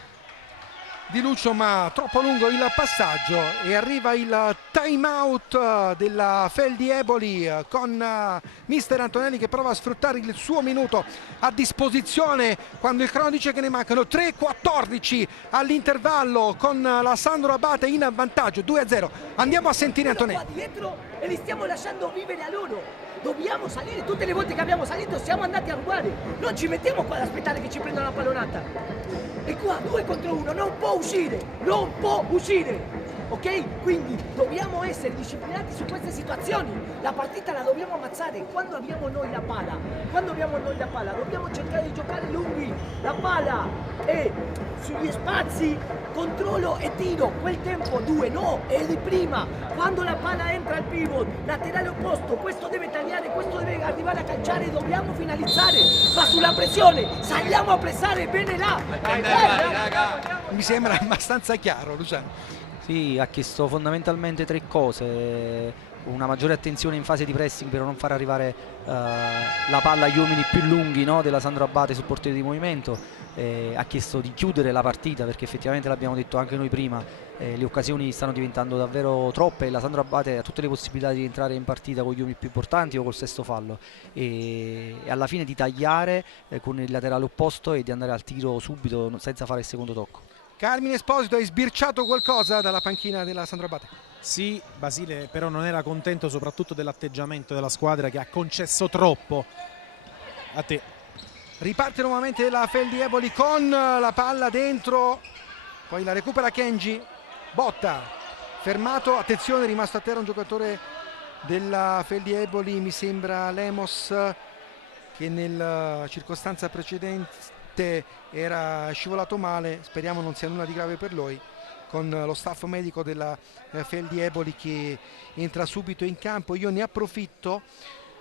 Di Lucio, ma troppo lungo il passaggio e arriva il time out della Feldi Eboli con mister Antonelli che prova a sfruttare il suo minuto a disposizione quando il crono dice che ne mancano 3:14 all'intervallo, con la Sandro Abate in vantaggio 2-0. Andiamo a sentire Antonelli. Qua dietro e li stiamo lasciando vivere a loro. Dobbiamo salire, tutte le volte che abbiamo salito siamo andati a rubare. Non ci mettiamo qua ad aspettare che ci prendano la pallonata. E qua 2 contro 1 non può uscire, non può uscire. Ok? Quindi dobbiamo essere disciplinati su queste situazioni. La partita la dobbiamo ammazzare quando abbiamo noi la palla. Quando abbiamo noi la palla dobbiamo cercare di giocare lunghi. La palla è sugli spazi, controllo e tiro. Quel tempo 2 no, è di prima. Quando la palla entra al pivot, laterale opposto, questo deve tagliare, questo deve arrivare a calciare, dobbiamo finalizzare. Ma sulla pressione, saliamo a pressare bene là. Mi sembra abbastanza chiaro, Luciano. Sì, ha chiesto fondamentalmente 3 cose: una maggiore attenzione in fase di pressing per non far arrivare la palla agli uomini più lunghi, no, della Sandro Abate sul portiere di movimento, ha chiesto di chiudere la partita perché effettivamente l'abbiamo detto anche noi prima, le occasioni stanno diventando davvero troppe e la Sandro Abate ha tutte le possibilità di entrare in partita con gli uomini più importanti o col sesto fallo e alla fine di tagliare con il laterale opposto e di andare al tiro subito senza fare il secondo tocco. Carmine Esposito, hai sbirciato qualcosa dalla panchina della Sandro Abate? Sì, Basile però non era contento soprattutto dell'atteggiamento della squadra che ha concesso troppo. A te. Riparte nuovamente la Feldi Eboli con la palla dentro, poi la recupera Kenji, botta, fermato, attenzione, è rimasto a terra un giocatore della Feldi Eboli, mi sembra Lemos, che nella circostanza precedente era scivolato male, speriamo non sia nulla di grave per lui, con lo staff medico della Feldi Eboli che entra subito in campo. Io ne approfitto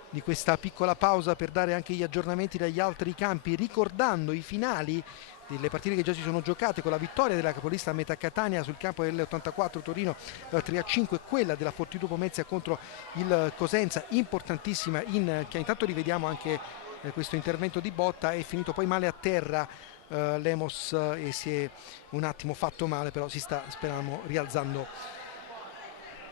di questa piccola pausa per dare anche gli aggiornamenti dagli altri campi, ricordando i finali delle partite che già si sono giocate, con la vittoria della capolista Meta Catania sul campo dell'84 Torino 3-5 e quella della Fortitudo Pomezia contro il Cosenza, importantissima in che intanto rivediamo anche questo intervento di botta. È finito poi male a terra Lemos e si è un attimo fatto male, però si sta, speriamo, rialzando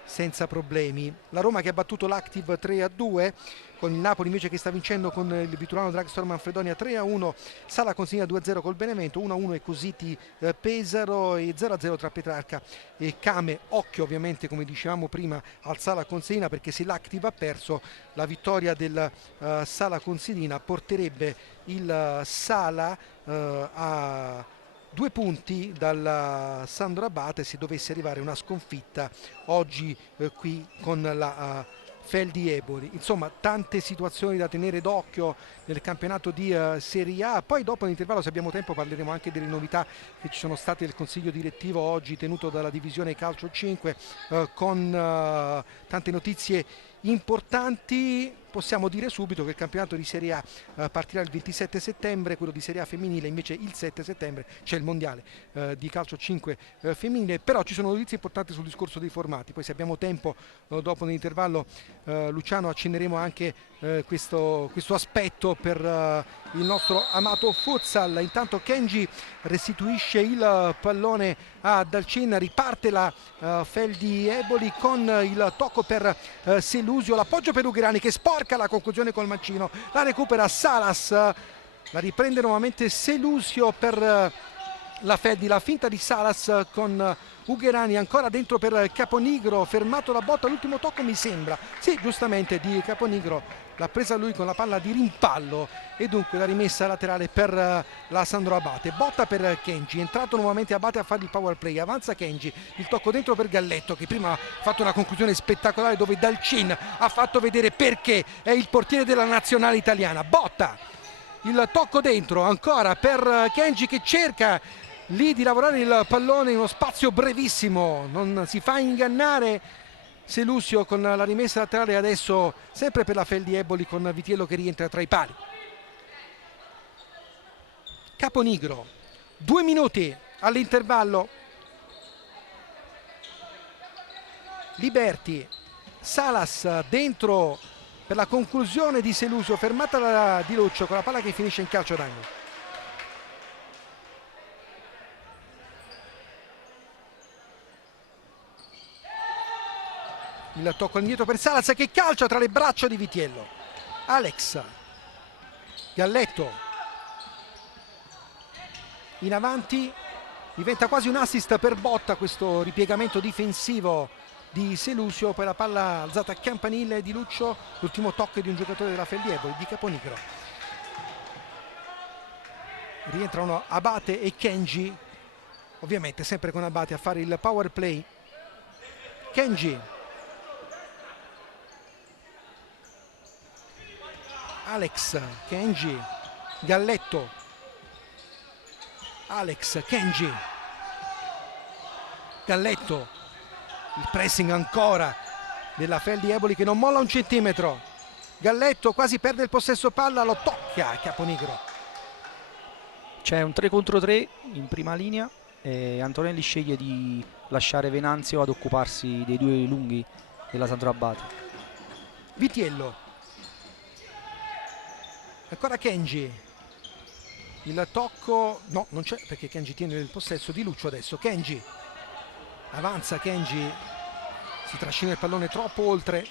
senza problemi. La Roma che ha battuto l'Active 3-2, con il Napoli invece che sta vincendo con il Biturano Dragstore Manfredonia 3-1, Sala Consilina 2-0 col Benevento, 1-1 e Cositi Pesaro e 0-0 tra Petrarca e Came. Occhio ovviamente, come dicevamo prima, al Sala Consilina, perché se l'Active ha perso, la vittoria del Sala Consilina porterebbe il Sala a 2 punti dalla Sandro Abate se dovesse arrivare una sconfitta oggi qui con la Feldi Eboli. Insomma, tante situazioni da tenere d'occhio nel campionato di Serie A. Poi dopo l'intervallo, se abbiamo tempo, parleremo anche delle novità che ci sono state del consiglio direttivo oggi tenuto dalla divisione Calcio 5 con tante notizie importanti. Possiamo dire subito che il campionato di Serie A partirà il 27 settembre, quello di Serie A femminile invece il 7 settembre, c'è il mondiale di calcio 5 femminile, però ci sono notizie importanti sul discorso dei formati. Poi se abbiamo tempo dopo nell'intervallo, Luciano, accenneremo anche questo aspetto per il nostro amato futsal. Intanto Kenji restituisce il pallone a Dalcin, riparte la Feldi Eboli con il tocco per Selusio, l'appoggio per Ugherani che sporca la conclusione col mancino, la recupera Salas La riprende nuovamente Selusio per la Feldi, la finta di Salas con Ugherani ancora dentro per Caponigro, fermato la botta all'ultimo tocco mi sembra, sì giustamente di Caponigro, l'ha presa lui con la palla di rimpallo e dunque la rimessa laterale per la Sandro Abate. Botta per Kenji, entrato nuovamente Abate a fare il power play, avanza Kenji, il tocco dentro per Galletto che prima ha fatto una conclusione spettacolare dove Dalcin ha fatto vedere perché è il portiere della nazionale italiana. Botta, il tocco dentro ancora per Kenji che cerca lì di lavorare il pallone in uno spazio brevissimo, non si fa ingannare Selusio con la rimessa laterale, adesso sempre per la Feldi Eboli con Vitiello che rientra tra i pali. Caponigro, 2 minuti all'intervallo, Liberti, Salas dentro per la conclusione di Selusio, fermata da Di Luccio con la palla che finisce in calcio d'angolo. Il tocco indietro per Salas che calcia tra le braccia di Vitiello. Alex, Galletto in avanti, diventa quasi un assist per Botta questo ripiegamento difensivo di Selusio, poi la palla alzata a campanile di Luccio, l'ultimo tocco di un giocatore della Feldi Eboli, di Caponigro. Rientrano Abate e Kenji, ovviamente sempre con Abate a fare il power play. Kenji, Alex, Kenji, Galletto, Alex, Kenji, Galletto, il pressing ancora della Feldi Eboli che non molla un centimetro. Galletto quasi perde il possesso palla, lo tocca Caponigro. C'è un 3 contro 3 in prima linea e Antonelli sceglie di lasciare Venanzio ad occuparsi dei due lunghi della Sandro Abate. Vitiello, ancora Kenji, il tocco no, non c'è perché Kenji tiene il possesso di Luccio. Adesso Kenji avanza, Kenji si trascina il pallone troppo oltre,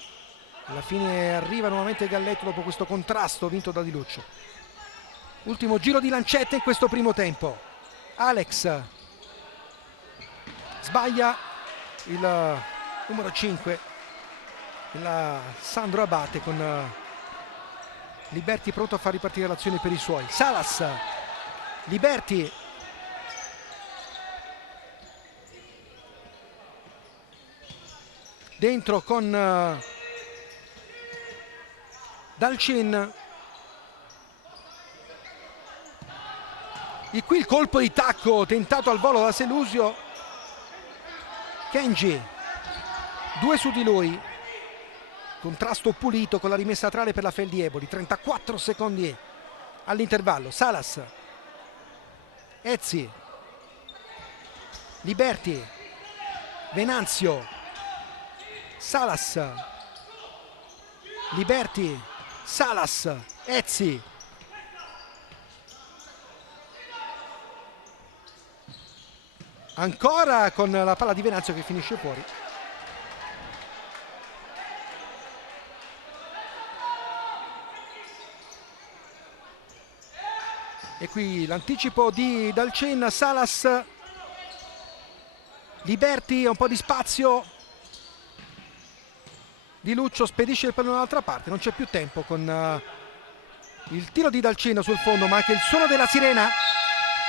alla fine arriva nuovamente Galletto dopo questo contrasto vinto da Di Luccio. Ultimo giro di lancette in questo primo tempo. Alex sbaglia il numero 5 della Sandro Abate con Liberti pronto a far ripartire l'azione per i suoi. Salas, Liberti, dentro con Dalcin, e qui il colpo di tacco tentato al volo da Selusio. Kenji, 2 su di lui, contrasto pulito con la rimessa laterale per la Feldi Eboli. 34 secondi all'intervallo. Salas, Ezzi, Liberti, Venanzio, Salas, Liberti, Salas, Ezzi, ancora con la palla di Venanzio che finisce fuori. E qui l'anticipo di Dalcin, Salas, Liberti, un po' di spazio, Di Luccio spedisce il pallone dall'altra parte, non c'è più tempo con il tiro di Dalcin sul fondo, ma anche il suono della sirena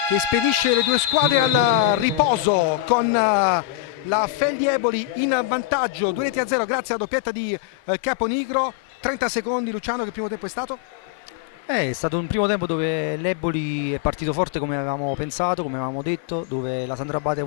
che spedisce le due squadre al riposo con la Feldi Eboli in vantaggio 2-0 grazie alla doppietta di Caponigro. 30 secondi Luciano, che primo tempo è stato? È stato un primo tempo dove l'Eboli è partito forte come avevamo pensato, come avevamo detto, dove la Sandro Abate ha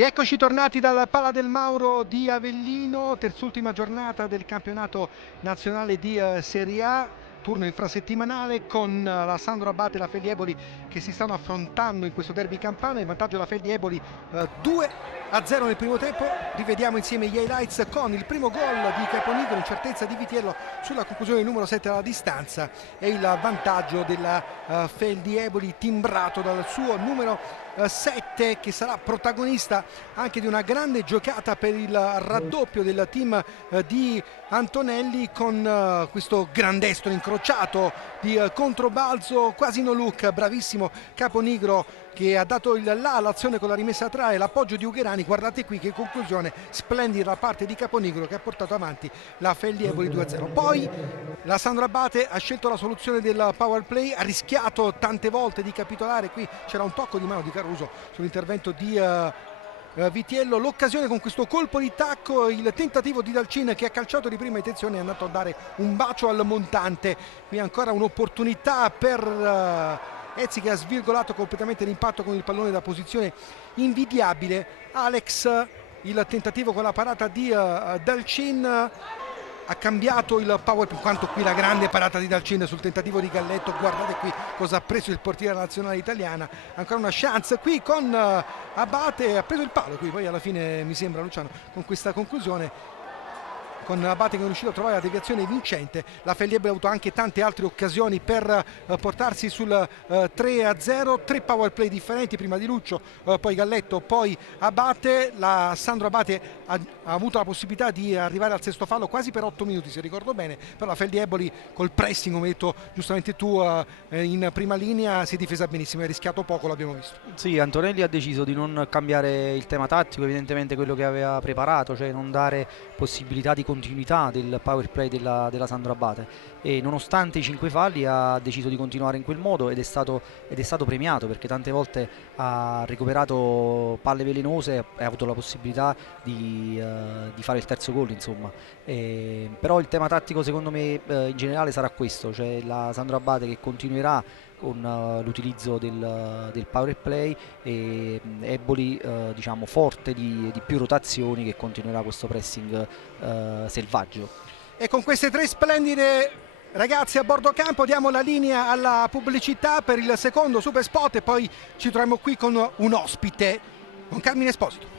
Rieccoci tornati dal Pala del Mauro di Avellino, terzultima giornata del campionato nazionale di Serie A, turno infrasettimanale con la Sandro Abate e la Feldi Eboli che si stanno affrontando in questo derby campano. In vantaggio la Feldi Eboli 2-0 nel primo tempo. Rivediamo insieme gli highlights con il primo gol di Caponigro, incertezza di Vitiello sulla conclusione numero 7 alla distanza e il vantaggio della Feldi Eboli timbrato dal suo numero 7, che sarà protagonista anche di una grande giocata per il raddoppio del team di Antonelli con questo grandestro incrociato di controbalzo, quasi no look, bravissimo Caponigro che ha dato il là all'azione con la rimessa a tre e l'appoggio di Ugherani. Guardate qui che conclusione splendida da parte di Caponigro che ha portato avanti la Feldi Eboli 2-0. Poi la Sandro Abate ha scelto la soluzione del power play, ha rischiato tante volte di capitolare. Qui c'era un tocco di mano di Caruso sull'intervento di Vitiello, l'occasione con questo colpo di tacco, il tentativo di Dalcin che ha calciato di prima intenzione, è andato a dare un bacio al montante. Qui ancora un'opportunità per Ezzi che ha svirgolato completamente l'impatto con il pallone da posizione invidiabile. Alex, il tentativo con la parata di Dalcin ha cambiato il power play. Quanto qui la grande parata di Dalcin sul tentativo di Galletto, guardate qui cosa ha preso il portiere nazionale italiana. Ancora una chance qui con Abate, ha preso il palo qui, poi alla fine mi sembra Luciano con questa conclusione, con Abate che è riuscito a trovare la deviazione vincente. La Feldi Eboli ha avuto anche tante altre occasioni per portarsi sul 3-0, tre power play differenti, prima di Luccio, poi Galletto, poi Abate. La Sandro Abate ha avuto la possibilità di arrivare al sesto fallo quasi per 8 minuti se ricordo bene, però la Feldi Eboli col pressing, come hai detto giustamente tu, in prima linea si è difesa benissimo, ha rischiato poco, l'abbiamo visto. Sì, Antonelli ha deciso di non cambiare il tema tattico, evidentemente quello che aveva preparato, cioè non dare possibilità di continuità del power play della Sandro Abate, e nonostante i 5 falli ha deciso di continuare in quel modo ed è stato premiato, perché tante volte ha recuperato palle velenose e ha avuto la possibilità di fare il terzo gol, insomma. Però il tema tattico secondo me in generale sarà questo, cioè la Sandro Abate che continuerà con l'utilizzo del power play e Eboli diciamo forte di più rotazioni, che continuerà questo pressing selvaggio. E con queste tre splendide ragazzi a bordo campo diamo la linea alla pubblicità per il secondo super spot e poi ci troviamo qui con un ospite, con Carmine Esposito.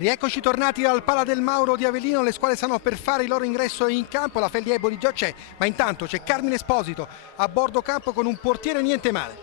Rieccoci tornati al Pala del Mauro di Avellino, le squadre stanno per fare il loro ingresso in campo, la Feldi Eboli già c'è, ma intanto c'è Carmine Esposito a bordo campo con un portiere niente male.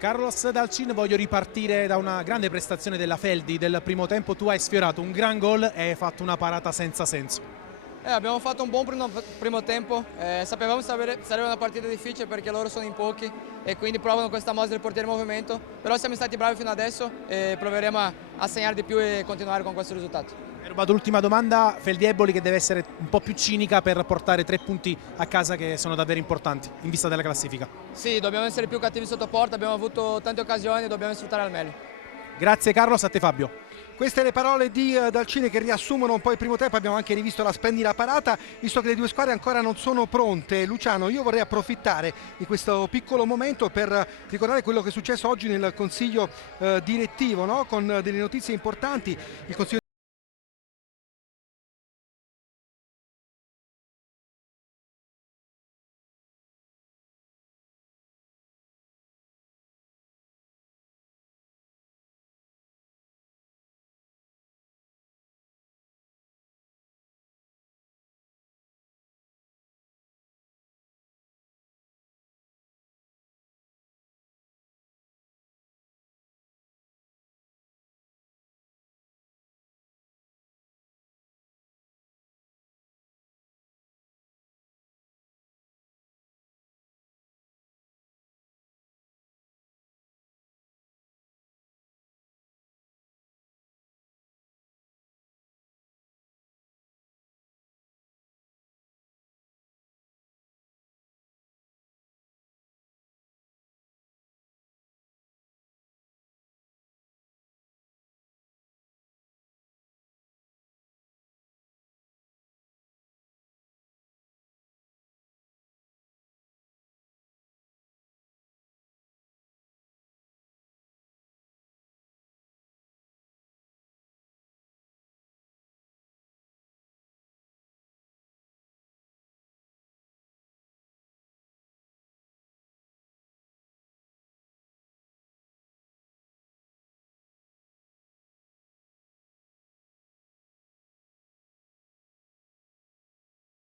Carlos Dalcin, voglio ripartire da una grande prestazione della Feldi del primo tempo. Tu hai sfiorato un gran gol e hai fatto una parata senza senso. Abbiamo fatto un buon primo tempo, sapevamo sarebbe una partita difficile perché loro sono in pochi e quindi provano questa mossa del portiere in movimento, però siamo stati bravi fino adesso e proveremo a segnare di più e continuare con questo risultato. Hai rubato l'ultima domanda, Feldi Eboli che deve essere un po' più cinica per portare 3 punti a casa che sono davvero importanti in vista della classifica. Sì, dobbiamo essere più cattivi sotto porta, abbiamo avuto tante occasioni e dobbiamo sfruttare al meglio. Grazie Carlos, a te Fabio. Queste le parole di Dalcin che riassumono un po' il primo tempo. Abbiamo anche rivisto la splendida parata, visto che le due squadre ancora non sono pronte. Luciano, io vorrei approfittare di questo piccolo momento per ricordare quello che è successo oggi nel consiglio direttivo, no? Con delle notizie importanti. Il consiglio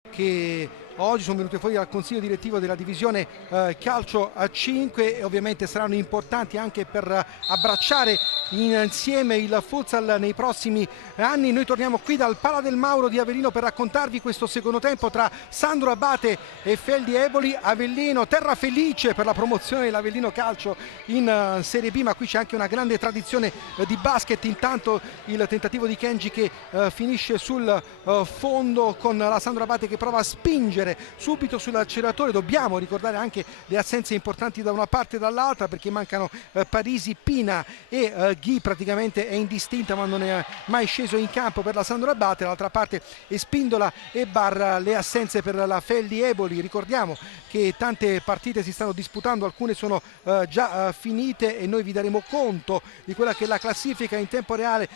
che oggi sono venute fuori dal consiglio direttivo della divisione calcio a 5 e ovviamente saranno importanti anche per abbracciare insieme il futsal nei prossimi anni. Noi torniamo qui dal Pala del Mauro di Avellino per raccontarvi questo secondo tempo tra Sandro Abate e Feldi Eboli. Avellino, terra felice per la promozione dell'Avellino Calcio in Serie B, ma qui c'è anche una grande tradizione di basket. Intanto il tentativo di Kenji che finisce sul fondo con la Sandro Abate che prova a spingere subito sull'acceleratore. Dobbiamo ricordare anche le assenze importanti da una parte e dall'altra perché mancano Parisi, Pina e Ghi, praticamente è indistinta ma non è mai sceso in campo per la Sandro Abate. Dall'altra parte Espindola e Barra, le assenze per la Feldi Eboli. Ricordiamo che tante partite si stanno disputando, alcune sono già finite e noi vi daremo conto di quella che è la classifica in tempo reale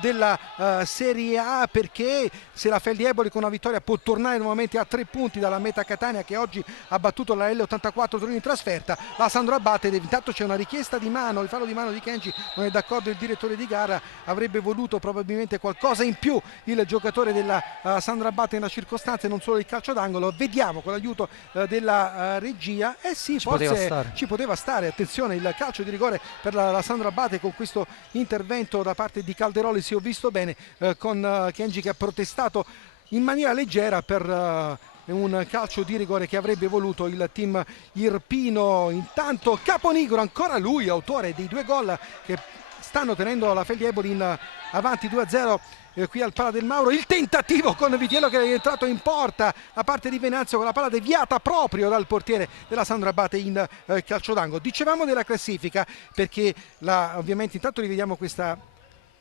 della Serie A, perché se la Feldi Eboli con una vittoria può tornare nuovamente a 3 punti dalla Meta Catania che oggi ha battuto la L84 Torino in trasferta, la Sandro Abate intanto c'è una richiesta di mano, il fallo di mano di Kenji, non è d'accordo il direttore di gara, avrebbe voluto probabilmente qualcosa in più il giocatore della Sandro Abate nella circostanza e non solo il calcio d'angolo. Vediamo con l'aiuto della regia, sì, forse ci poteva stare, attenzione, il calcio di rigore per la Sandro Abate con questo intervento da parte di Calderoli, se ho visto bene, con Kenji che ha protestato in maniera leggera per un calcio di rigore che avrebbe voluto il team irpino. Intanto Caponigro, ancora lui, autore dei 2 gol che stanno tenendo la Feldi Eboli in avanti 2-0 qui al Pala del Mauro. Il tentativo con Vitiello che è entrato in porta da parte di Venanzio con la palla deviata proprio dal portiere della Sandro Abate in calcio d'angolo. Dicevamo della classifica perché ovviamente intanto rivediamo questa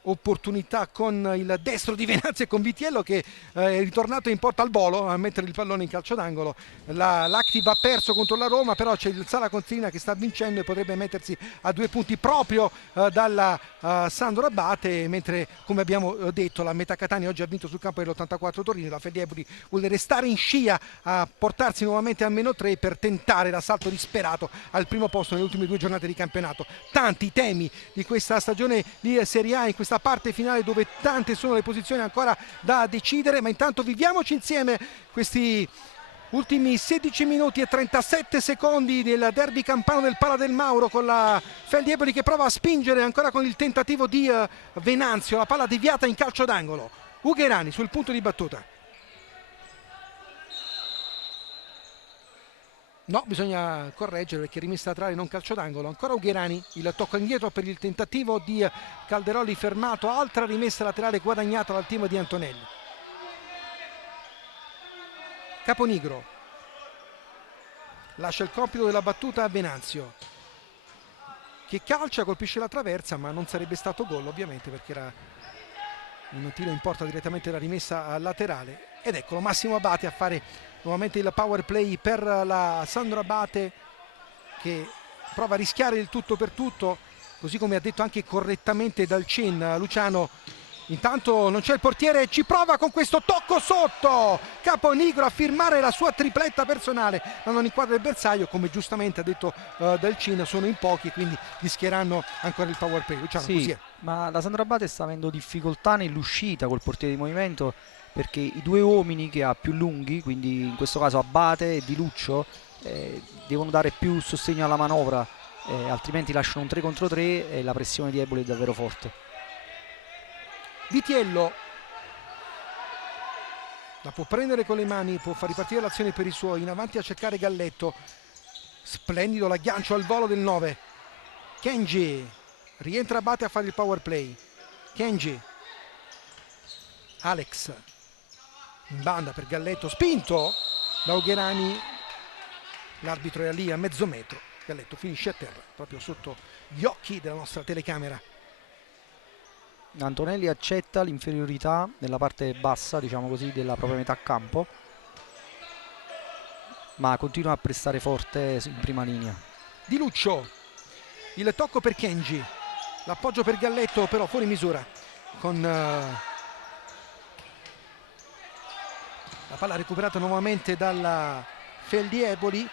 opportunità con il destro di Venanzio e con Vitiello che è ritornato in porta al volo a mettere il pallone in calcio d'angolo. L'Active ha perso contro la Roma, però c'è il Sala Consilina che sta vincendo e potrebbe mettersi a 2 punti proprio dalla Sandro Abate, mentre come abbiamo detto la Meta Catania oggi ha vinto sul campo dell'84 Torino. La Feldi Eboli vuole restare in scia a portarsi nuovamente a -3 per tentare l'assalto disperato al primo posto nelle ultime 2 giornate di campionato. Tanti temi di questa stagione di Serie A in questa questa parte finale dove tante sono le posizioni ancora da decidere, ma intanto viviamoci insieme questi ultimi 16 minuti e 37 secondi del derby campano del Pala del Mauro, con la Feldi Eboli che prova a spingere ancora con il tentativo di Venanzio, la palla deviata in calcio d'angolo. Ugherani sul punto di battuta. No, bisogna correggere perché rimessa laterale, non calcio d'angolo. Ancora Ugherani, il tocco indietro per il tentativo di Calderoli fermato, altra rimessa laterale guadagnata dal team di Antonelli. Caponigro lascia il compito della battuta a Venanzio, che calcia, colpisce la traversa, ma non sarebbe stato gol ovviamente perché era un tiro in porta direttamente la rimessa laterale. Ed eccolo Massimo Abate a fare nuovamente il power play per la Sandro Abate, che prova a rischiare il tutto per tutto, così come ha detto anche correttamente Dalcin. Luciano, intanto non c'è il portiere, ci prova con questo tocco sotto Caponigro a firmare la sua tripletta personale, ma non inquadra il bersaglio, come giustamente ha detto Dalcin. Sono in pochi, quindi rischieranno ancora il power play. Luciano, sì, così è. Ma la Sandro Abate sta avendo difficoltà nell'uscita col portiere di movimento, perché i due uomini che ha più lunghi, quindi in questo caso Abate e Di Luccio, devono dare più sostegno alla manovra, altrimenti lasciano un 3 contro 3 e la pressione di Eboli è davvero forte. Vitiello la può prendere con le mani, può far ripartire l'azione per i suoi, in avanti a cercare Galletto, splendido l'aggancio al volo del 9. Kenji, rientra Abate a fare il power play. Kenji, Alex in banda per Galletto, spinto da Ugherani, l'arbitro è lì a mezzo metro. Galletto finisce a terra proprio sotto gli occhi della nostra telecamera. Antonelli accetta l'inferiorità nella parte bassa, diciamo così, della propria metà campo, ma continua a prestare forte in prima linea. Di Luccio, il tocco per Kenji, l'appoggio per Galletto però fuori misura, con la palla recuperata nuovamente dalla Feldi Eboli.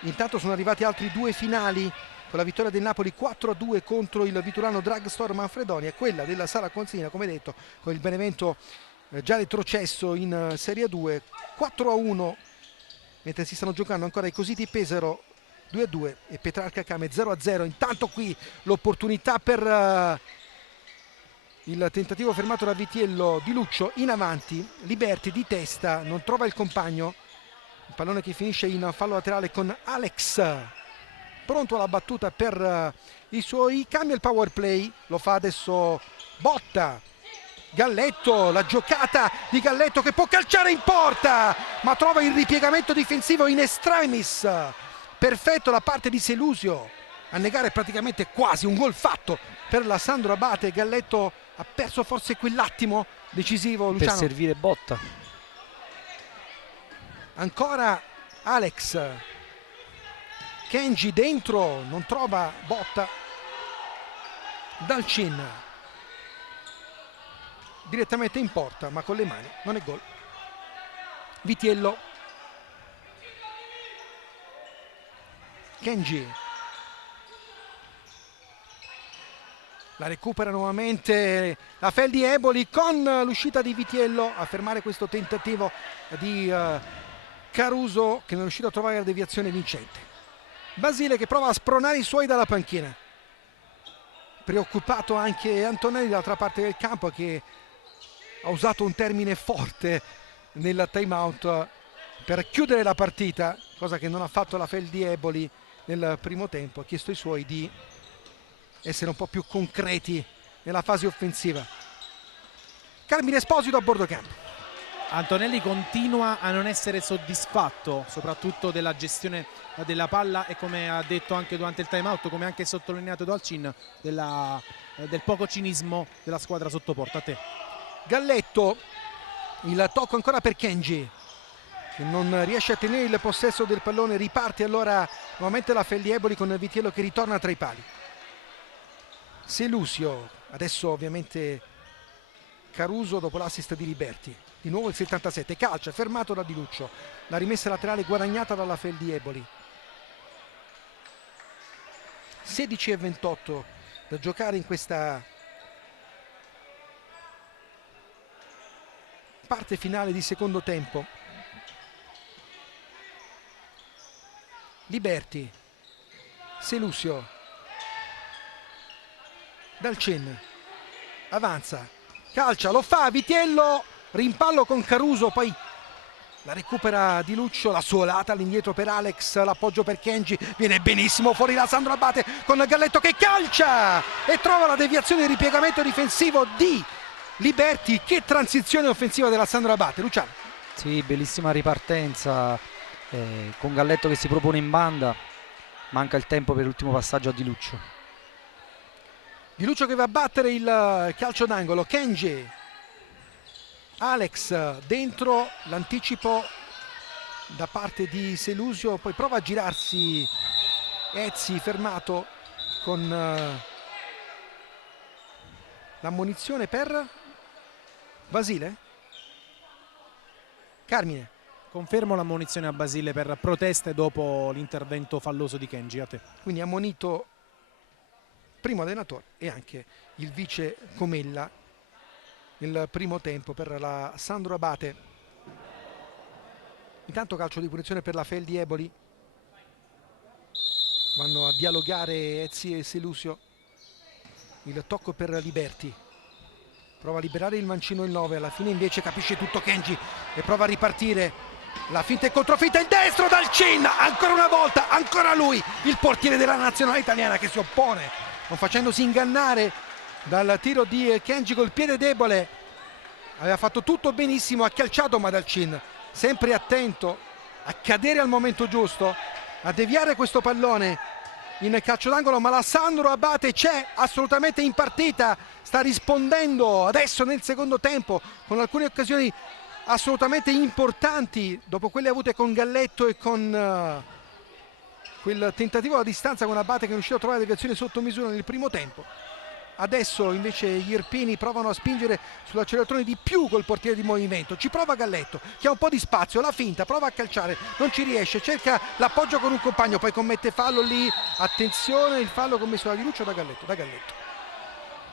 Intanto sono arrivati altri due finali, con la vittoria del Napoli 4-2 contro il Vitulano Drugstore Manfredonia, quella della Sala Consilina, come detto, con il Benevento già retrocesso in Serie 2, 4-1, mentre si stanno giocando ancora i Cositi Pesaro 2-2 e Petrarca Came 0-0. Intanto qui l'opportunità per il tentativo fermato da Vitiello. Di Luccio in avanti, Liberti di testa, non trova il compagno, il pallone che finisce in fallo laterale con Alex, pronto alla battuta per i suoi. Cambia il power play, lo fa adesso Botta. Galletto, la giocata di Galletto che può calciare in porta, ma trova il ripiegamento difensivo in extremis perfetto da parte di Selusio a negare praticamente quasi un gol fatto per la Sandro Abate. Galletto ha perso forse quell'attimo decisivo, Luciano, per servire Botta. Ancora Alex, Kenji dentro, non trova Botta. Dalcin direttamente in porta, ma con le mani, non è gol. Vitiello, Kenji, la recupera nuovamente la Feldi Eboli, con l'uscita di Vitiello a fermare questo tentativo di Caruso, che non è riuscito a trovare la deviazione vincente. Basile che prova a spronare i suoi dalla panchina, preoccupato anche Antonelli dall'altra parte del campo, che ha usato un termine forte nel time out per chiudere la partita, cosa che non ha fatto la Feldi Eboli nel primo tempo. Ha chiesto ai suoi di essere un po' più concreti nella fase offensiva. Carmine Esposito a bordo campo. Antonelli continua a non essere soddisfatto soprattutto della gestione della palla e, come ha detto anche durante il time out, come anche sottolineato da Dalcin, del poco cinismo della squadra sotto porta. A te. Galletto, il tocco ancora per Kenji, che non riesce a tenere il possesso del pallone. Riparte allora nuovamente la Feldi Eboli con Vitiello che ritorna tra i pali. Selusio, adesso ovviamente Caruso dopo l'assist di Liberti. Di nuovo il 77, calcia, fermato da Di Luccio. La rimessa laterale guadagnata dalla Feldi Eboli. 16:28 da giocare in questa parte finale di secondo tempo. Liberti, Selusio, Dalcin, avanza, calcia, lo fa Vitiello, rimpallo con Caruso, poi la recupera Di Luccio, la suolata all'indietro per Alex, l'appoggio per Kenji, viene benissimo fuori da Sandro Abate con Galletto che calcia e trova la deviazione di ripiegamento difensivo di Liberti. Che transizione offensiva della Sandro Abate, Luciano. Sì, bellissima ripartenza, con Galletto che si propone in banda, manca il tempo per l'ultimo passaggio a Di Luccio. Di Luccio che va a battere il calcio d'angolo, Kenji, Alex dentro, l'anticipo da parte di Selusio, poi prova a girarsi Ezzi, fermato con l'ammonizione per Basile. Carmine. Confermo l'ammonizione a Basile per proteste dopo l'intervento falloso di Kenji. A te. Quindi ammonito primo allenatore e anche il vice Comella nel primo tempo per la Sandro Abate. Intanto calcio di punizione per la Feldi Eboli, vanno a dialogare Ezzi e Selusio. Il tocco per Liberti, prova a liberare il mancino il 9, alla fine invece capisce tutto Kenji e prova a ripartire, la finta e controfinta, il destro Dalcin, ancora una volta, ancora lui, il portiere della nazionale italiana che si oppone, non facendosi ingannare dal tiro di Kenji col piede debole. Aveva fatto tutto benissimo, ha calciato ma Dalcin sempre attento a cadere al momento giusto, a deviare questo pallone in calcio d'angolo, ma la Sandro Abate c'è assolutamente in partita, sta rispondendo adesso nel secondo tempo con alcune occasioni assolutamente importanti dopo quelle avute con Galletto e con quel tentativo a distanza con Abate che è riuscito a trovare deviazione sotto misura nel primo tempo. Adesso invece gli irpini provano a spingere sull'acceleratore di più col portiere di movimento, ci prova Galletto che ha un po' di spazio, la finta, prova a calciare, non ci riesce, cerca l'appoggio con un compagno, poi commette fallo lì, attenzione, il fallo commesso da Di Luccio o da Galletto? Da Galletto,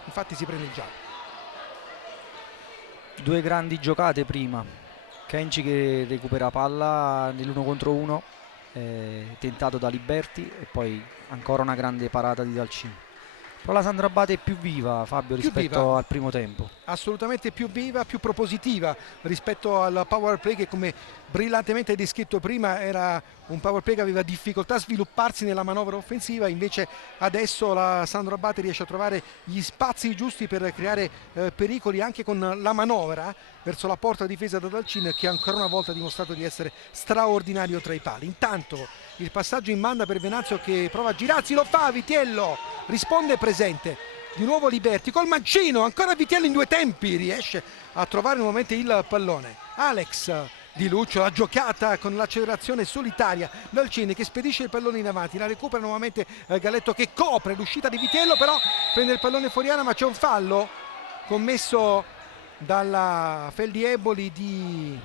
infatti si prende il giallo. Due grandi giocate prima, Kenji che recupera palla nell'1 contro 1, tentato da Liberti, e poi ancora una grande parata di Dalcin. Però la Sandro Abate è più viva, Fabio, rispetto al primo tempo. Assolutamente più viva, più propositiva rispetto al power play che, come brillantemente hai descritto prima, era un power play che aveva difficoltà a svilupparsi nella manovra offensiva. Invece adesso la Sandro Abate riesce a trovare gli spazi giusti per creare pericoli anche con la manovra verso la porta difesa da Dalcin, che ancora una volta ha dimostrato di essere straordinario tra i pali. Intanto il passaggio in banda per Venanzio che prova a girarsi, lo fa Vitiello, risponde presente, di nuovo Liberti col mancino, ancora Vitiello in due tempi, riesce a trovare nuovamente il pallone. Alex, Di Luccio, la giocata con l'accelerazione solitaria, Dalcin che spedisce il pallone in avanti, la recupera nuovamente Galletto che copre l'uscita di Vitiello, però prende il pallone fuori area, ma c'è un fallo commesso dalla Feldi Eboli di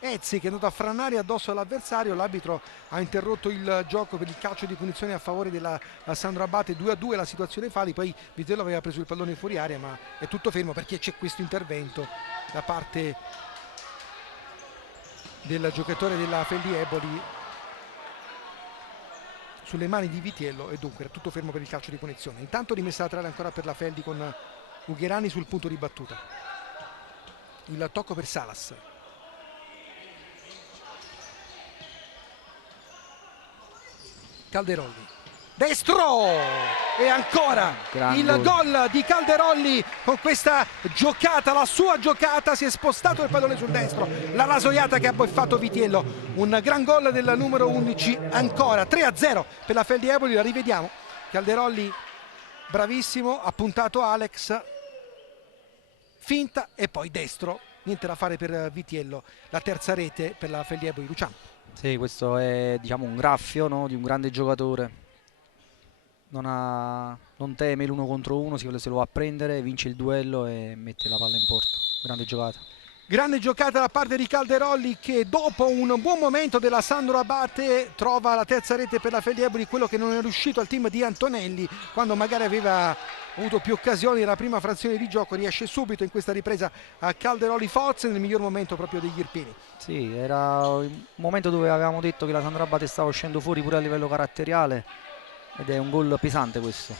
Ezzi che è andato a franare addosso all'avversario. L'arbitro ha interrotto il gioco per il calcio di punizione a favore della Sandro Abate, 2-2 la situazione falli. Poi Vitiello aveva preso il pallone fuori area, ma è tutto fermo perché c'è questo intervento da parte del giocatore della Feldi Eboli sulle mani di Vitiello, e dunque era tutto fermo per il calcio di punizione. Intanto rimessa laterale ancora per la Feldi con Ugherani sul punto di battuta. Il tocco per Salas, Calderolli, destro, e ancora il gol di Calderolli con questa giocata, la sua giocata, si è spostato il pallone sul destro, la rasoiata che ha beffato Vitiello, un gran gol del numero 11, ancora 3-0 per la Feldi Eboli. La rivediamo, Calderolli bravissimo, ha puntato Alex, finta e poi destro, niente da fare per Vitiello, la terza rete per la Feldi Eboli. Luciano. Sì, questo è, diciamo, un graffio, no, di un grande giocatore. Non teme l'1 contro 1, se lo va a prendere, vince il duello e mette la palla in porta. Grande giocata. Grande giocata da parte di Calderolli, che dopo un buon momento della Sandro Abate trova la terza rete per la Feldi Eboli, quello che non è riuscito al team di Antonelli quando magari aveva avuto più occasioni nella prima frazione di gioco. Riesce subito in questa ripresa a Calderolli forse nel miglior momento proprio degli irpini. Sì, era un momento dove avevamo detto che la Sandro Abate stava uscendo fuori pure a livello caratteriale, ed è un gol pesante questo.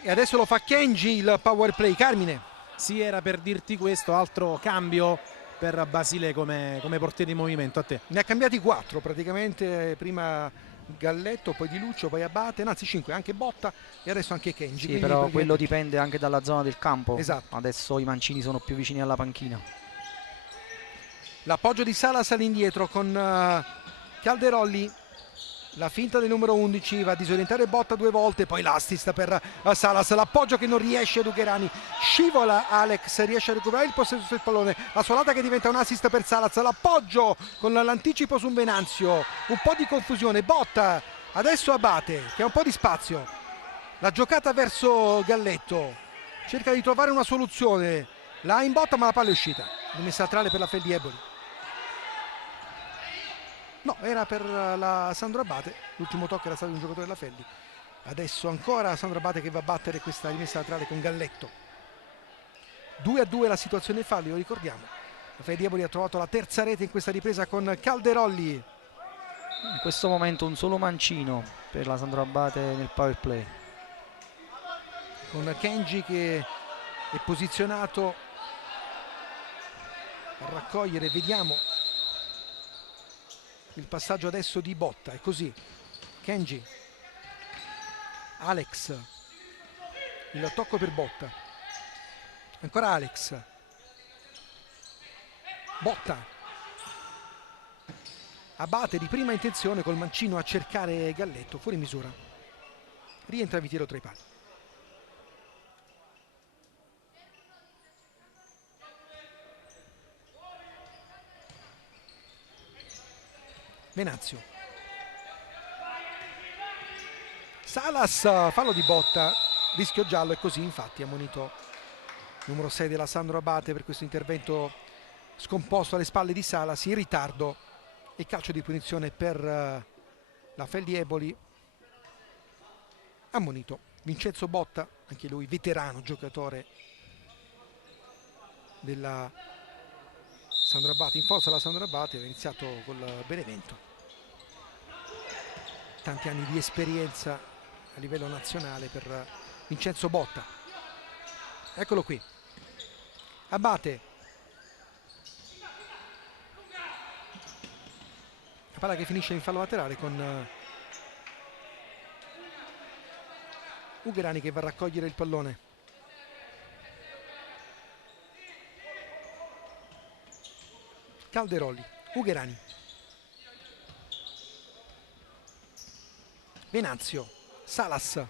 E adesso lo fa Kenji il power play. Carmine. Sì, era per dirti questo, altro cambio per Basile come portiere di movimento. A te. Ne ha cambiati 4 praticamente, prima Galletto, poi Di Luccio, poi Abate, anzi 5, anche Botta e adesso anche Kenji. Sì, però quello dipende anche dalla zona del campo. Esatto. Adesso i mancini sono più vicini alla panchina. L'appoggio di Salas all'indietro con Calderolli. La finta del numero 11 va a disorientare Botta 2 volte, poi l'assist per Salas, l'appoggio che non riesce ad Ugherani, scivola Alex, riesce a recuperare il possesso del pallone, la suolata che diventa un assist per Salas, l'appoggio con l'anticipo su Venanzio, un po' di confusione, Botta, adesso Abate che ha un po' di spazio, la giocata verso Galletto, cerca di trovare una soluzione, la ha in botta ma la palla è uscita, rimessa laterale per la Feldi Eboli. No, era per la Sandro Abate, l'ultimo tocco era stato di un giocatore della Feldi. Adesso ancora Sandro Abate che va a battere questa rimessa laterale con Galletto. 2-2 la situazione falli, lo ricordiamo. La Feldi Eboli ha trovato la terza rete in questa ripresa con Calderolli. In questo momento un solo mancino per la Sandro Abate nel power play. Con Kenji che è posizionato a raccogliere, vediamo. Il passaggio adesso di Botta, è così. Kenji. Alex. Il tocco per Botta. Ancora Alex. Botta. Abate di prima intenzione col mancino a cercare Galletto, fuori misura. Rientra Vitiero tra i pali. Venanzio. Salas, fallo di Botta, rischio giallo e così infatti ha ammonito numero 6 della Sandro Abate per questo intervento scomposto alle spalle di Salas in ritardo e calcio di punizione per la Feldi Eboli. Ammonito Vincenzo Botta, anche lui veterano giocatore della Sandro Abate, in forza la Sandro Abate, aveva iniziato col Benevento. Tanti anni di esperienza a livello nazionale per Vincenzo Botta. Eccolo qui. Abate. La palla che finisce in fallo laterale con Ugherani che va a raccogliere il pallone. Calderolli, Ugherani. Venanzio, Salas,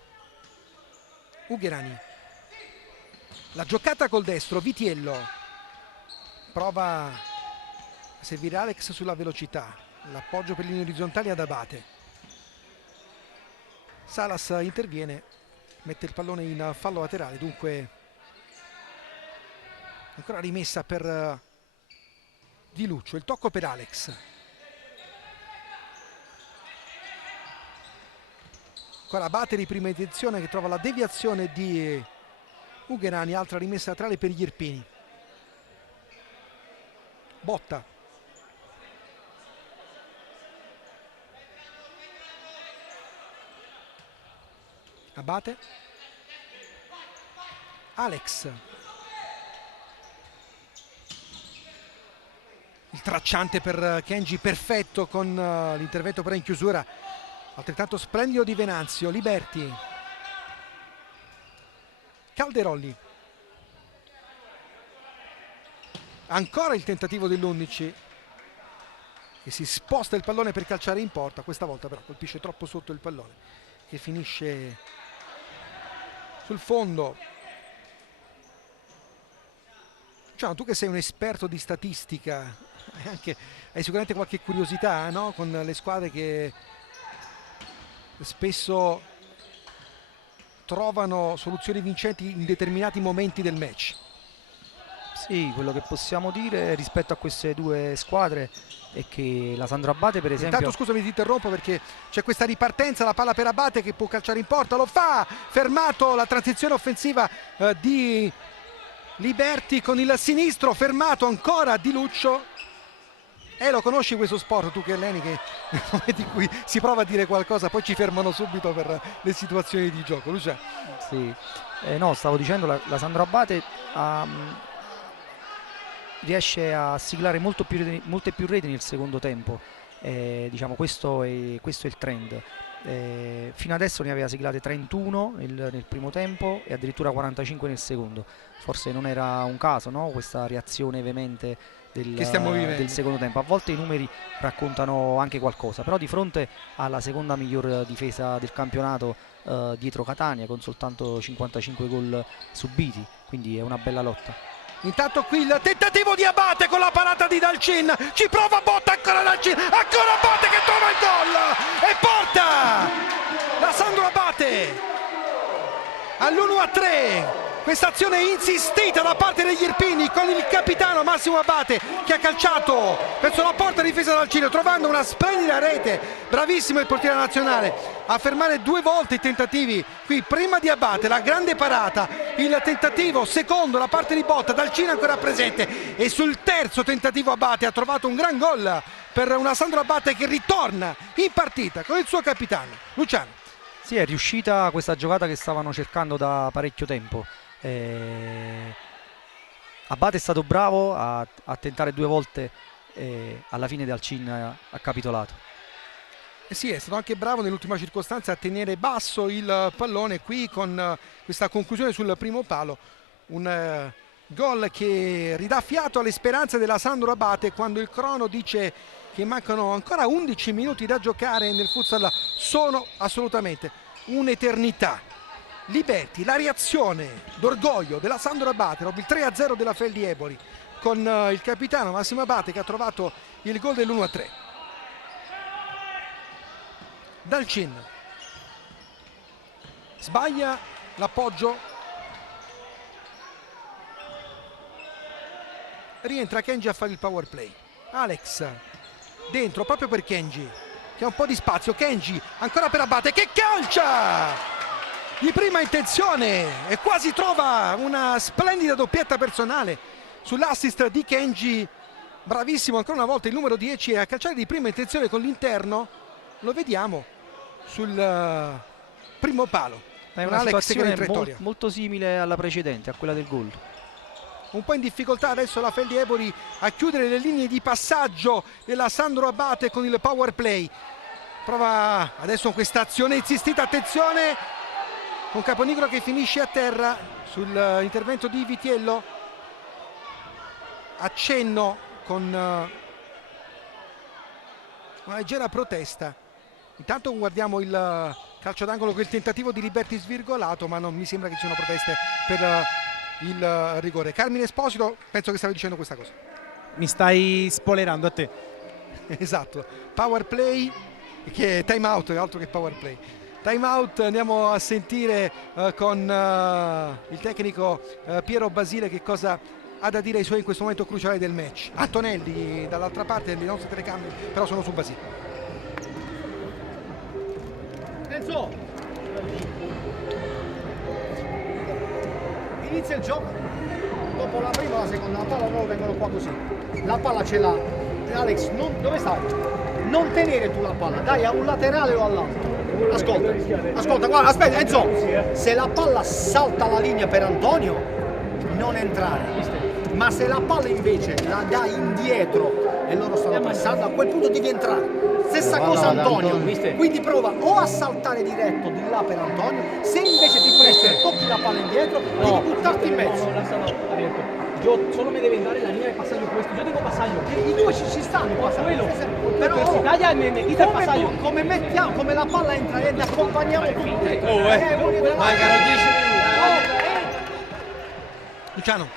Ugherani. La giocata col destro, Vitiello. Prova a servire Alex sulla velocità. L'appoggio per linee orizzontali ad Abate. Salas interviene, mette il pallone in fallo laterale, dunque ancora rimessa per Di Luccio, il tocco per Alex. Ancora Abate di prima intenzione che trova la deviazione di Ugherani, altra rimessa laterale per gli irpini. Botta. Abate. Alex. Il tracciante per Kenji perfetto con l'intervento però in chiusura altrettanto splendido di Venanzio. Liberti. Calderolli. Ancora il tentativo dell'11 che si sposta il pallone per calciare in porta, questa volta però colpisce troppo sotto il pallone che finisce sul fondo. Cioè, tu che sei un esperto di statistica, hai sicuramente qualche curiosità, no? Con le squadre che spesso trovano soluzioni vincenti in determinati momenti del match. Sì, quello che possiamo dire rispetto a queste due squadre è che la Sandro Abate, per esempio... Intanto scusami, ti interrompo perché c'è questa ripartenza, la palla per Abate che può calciare in porta, lo fa, fermato la transizione offensiva di Liberti con il sinistro, fermato ancora Di Luccio. Lo conosci questo sport, tu che alleni, di cui si prova a dire qualcosa, poi ci fermano subito per le situazioni di gioco. Lucia. Sì, no, stavo dicendo, la Sandro Abate riesce a siglare molte più reti nel secondo tempo, diciamo questo è il trend. Fino adesso ne aveva siglate 31 nel primo tempo e addirittura 45 nel secondo. Forse non era un caso, no? Questa reazione veemente del secondo tempo. A volte i numeri raccontano anche qualcosa, però di fronte alla seconda miglior difesa del campionato dietro Catania, con soltanto 55 gol subiti, quindi è una bella lotta. Intanto qui il tentativo di Abate con la parata di Dalcin, ci prova Botta, ancora Dalcin, ancora Abate che trova il gol e porta la Sandro Abate all'1-3. Questa azione insistita da parte degli irpini con il capitano Massimo Abate che ha calciato verso la porta difesa dal Cile, trovando una splendida rete. Bravissimo il portiere nazionale a fermare 2 volte i tentativi. Qui prima di Abate la grande parata, il tentativo secondo la parte di Botta, dal Cile ancora presente, e sul terzo tentativo Abate ha trovato un gran gol per una Sandro Abate che ritorna in partita con il suo capitano. Luciano. Sì, è riuscita questa giocata che stavano cercando da parecchio tempo. Abate è stato bravo a tentare 2 volte, alla fine Dalcin ha capitolato. Sì, è stato anche bravo nell'ultima circostanza a tenere basso il pallone qui con questa conclusione sul primo palo. Un gol che ridà fiato alle speranze della Sandro Abate quando il crono dice che mancano ancora 11 minuti da giocare nel futsal. Sono assolutamente un'eternità. Liberti, la reazione d'orgoglio della Sandro Abate dopo il 3-0 della Fel di Eboli con il capitano Massimo Abate che ha trovato il gol dell'1-3. Dalcin sbaglia l'appoggio, rientra Kenji a fare il power play. Alex dentro proprio per Kenji che ha un po' di spazio. Kenji ancora per Abate che calcia di prima intenzione e quasi trova una splendida doppietta personale sull'assist di Kenji. Bravissimo ancora una volta il numero 10 a calciare di prima intenzione con l'interno. Lo vediamo sul primo palo. È una situazione molto simile alla precedente, a quella del gol. Un po' in difficoltà adesso la Fel di Eboli a chiudere le linee di passaggio della Sandro Abate con il power play. Prova adesso questa azione insistita, attenzione, con Caponigro che finisce a terra sull'intervento di Vitiello. Accenno con una leggera protesta. Intanto guardiamo il calcio d'angolo con il tentativo di Liberti svirgolato, ma non mi sembra che ci siano proteste per il rigore. Carmine Esposito, penso che stavi dicendo questa cosa. Mi stai spoilerando a te. Esatto, power play, che time out è altro che power play. Time out, andiamo a sentire con il tecnico Piero Basile che cosa ha da dire ai suoi in questo momento cruciale del match. Antonelli dall'altra parte delle nostre telecamere, però sono su Basile. Enzo! Inizia il gioco. Dopo la prima o la seconda, la palla loro vengono qua così. La palla ce l'ha. Alex, dove stai? Non tenere tu la palla, dai a un laterale o all'altro. Ascolta, guarda, aspetta Enzo, se la palla salta la linea per Antonio, non entrare, ma se la palla invece la dai indietro e loro stanno passando, a quel punto devi entrare. Stessa cosa Antonio, quindi prova o a saltare diretto di là per Antonio, se invece ti presti e tocchi la palla indietro, devi buttarti in mezzo. Yo solo me deben dar en la línea de pasaje opuesto. Yo tengo pasaggio. I due ci stanno quello. Però si taglia me quita il passaggio. Come mettiamo, come la palla entra e accompagniamo tutti. Luciano.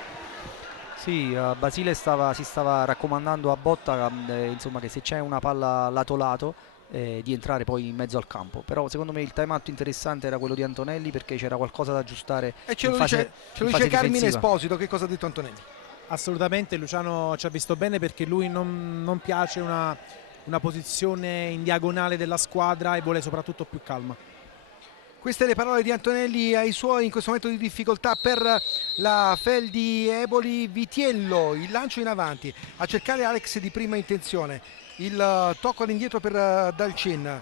Sì, Basile si stava raccomandando a Botta insomma, che se c'è una palla lato lato di entrare poi in mezzo al campo. Però secondo me il time out interessante era quello di Antonelli, perché c'era qualcosa da aggiustare. E ce lo dice Carmine Esposito. Che cosa ha detto Antonelli? Assolutamente, Luciano ci ha visto bene perché lui non piace una posizione in diagonale della squadra e vuole soprattutto più calma. Queste le parole di Antonelli ai suoi in questo momento di difficoltà per la Feldi Eboli. Vitiello, il lancio in avanti a cercare Alex di prima intenzione, il tocco all'indietro per Dalcin,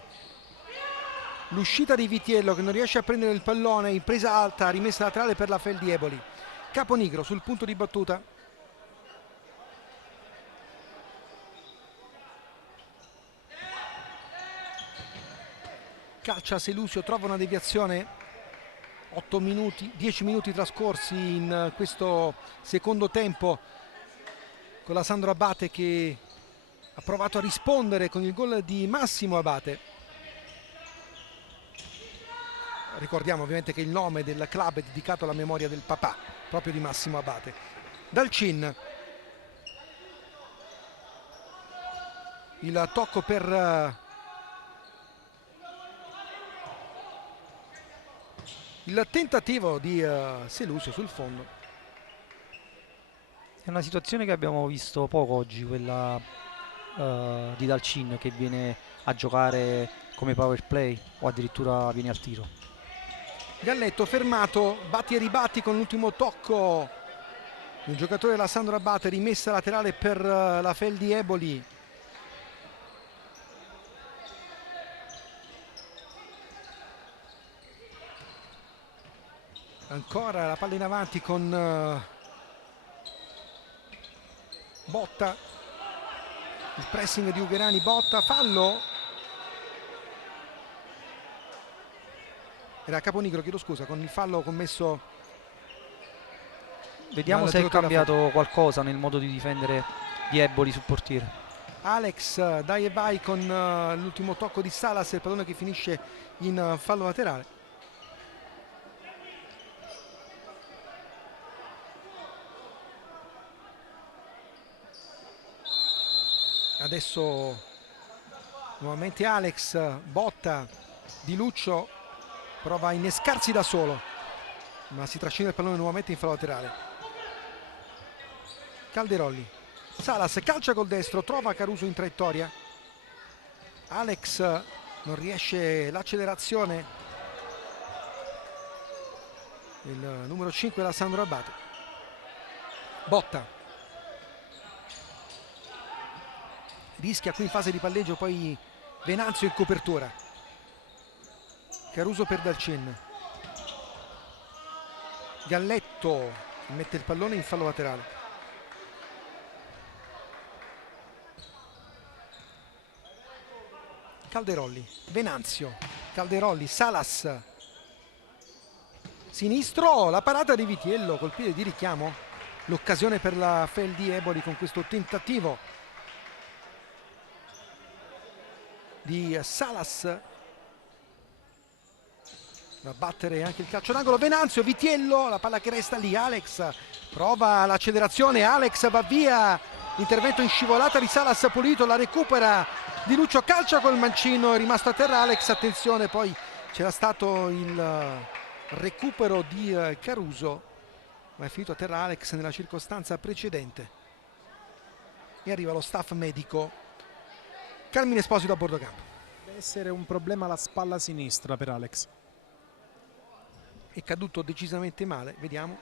l'uscita di Vitiello che non riesce a prendere il pallone in presa alta, rimessa laterale per la Feldi Eboli. Caponigro sul punto di battuta, calcia Selusio, trova una deviazione. 10 minuti trascorsi in questo secondo tempo con la Sandro Abate che ha provato a rispondere con il gol di Massimo Abate. Ricordiamo ovviamente che il nome del club è dedicato alla memoria del papà proprio di Massimo Abate. Dalcin, il tocco per il tentativo di Selusio sul fondo. È una situazione che abbiamo visto poco oggi, quella di Dalcin che viene a giocare come power play o addirittura viene al tiro. Galletto fermato, batti e ribatti con l'ultimo tocco il giocatore della Sandro Abate, rimessa laterale per la Feldi Eboli. Ancora la palla in avanti con Botta, il pressing di Ugherani, Botta, fallo. Era Caponigro, chiedo scusa, con il fallo commesso. Vediamo se è cambiato qualcosa nel modo di difendere di Eboli sul portiere. Alex, dai e vai con l'ultimo tocco di Salas, il pallone che finisce in fallo laterale. Adesso nuovamente Alex, Botta, Di Luccio prova a innescarsi da solo, ma si trascina il pallone nuovamente in fallo laterale. Calderolli, Salas calcia col destro, trova Caruso in traiettoria. Alex non riesce l'accelerazione. Il numero 5 era Sandro Abate. Botta rischia qui in fase di palleggio, poi Venanzio in copertura. Caruso per Dalcin. Galletto mette il pallone in fallo laterale. Calderolli, Venanzio, Calderolli, Salas. Sinistro, la parata di Vitiello col piede di richiamo. L'occasione per la Feldi Eboli con questo tentativo di Salas. Va a battere anche il calcio d'angolo Venanzio, Vitiello, la palla che resta lì. Alex prova l'accelerazione, Alex va via, intervento in scivolata di Salas pulito, la recupera Di Luccio, calcia col mancino, è rimasto a terra Alex, attenzione, poi c'era stato il recupero di Caruso, ma è finito a terra Alex nella circostanza precedente. E arriva lo staff medico. Carmine Esposito a bordo campo. Deve essere un problema alla spalla sinistra per Alex. È caduto decisamente male, vediamo.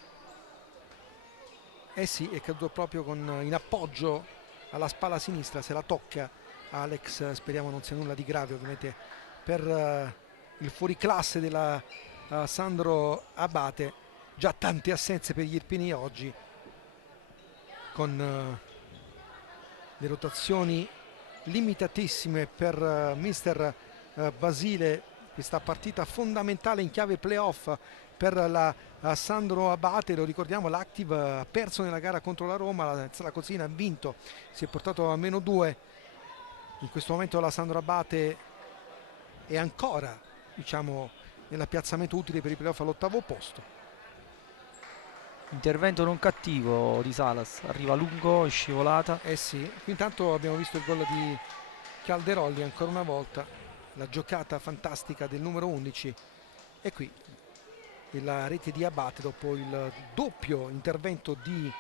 Eh sì, è caduto proprio in appoggio alla spalla sinistra, se la tocca Alex, speriamo non sia nulla di grave ovviamente per il fuoriclasse della Sandro Abate. Già tante assenze per gli irpini oggi, con le rotazioni limitatissime per mister Basile. Questa partita fondamentale in chiave playoff per la Sandro Abate. Lo ricordiamo, l'Active ha perso nella gara contro la Roma, la Saracosina ha vinto, si è portato a -2. In questo momento la Sandro Abate è ancora, diciamo, nell'appiazzamento utile per i playoff all'8º posto. Intervento non cattivo di Salas, arriva lungo, in scivolata. Eh sì, qui intanto abbiamo visto il gol di Calderolli ancora una volta, la giocata fantastica del numero 11, e qui la rete di Abate dopo il doppio intervento di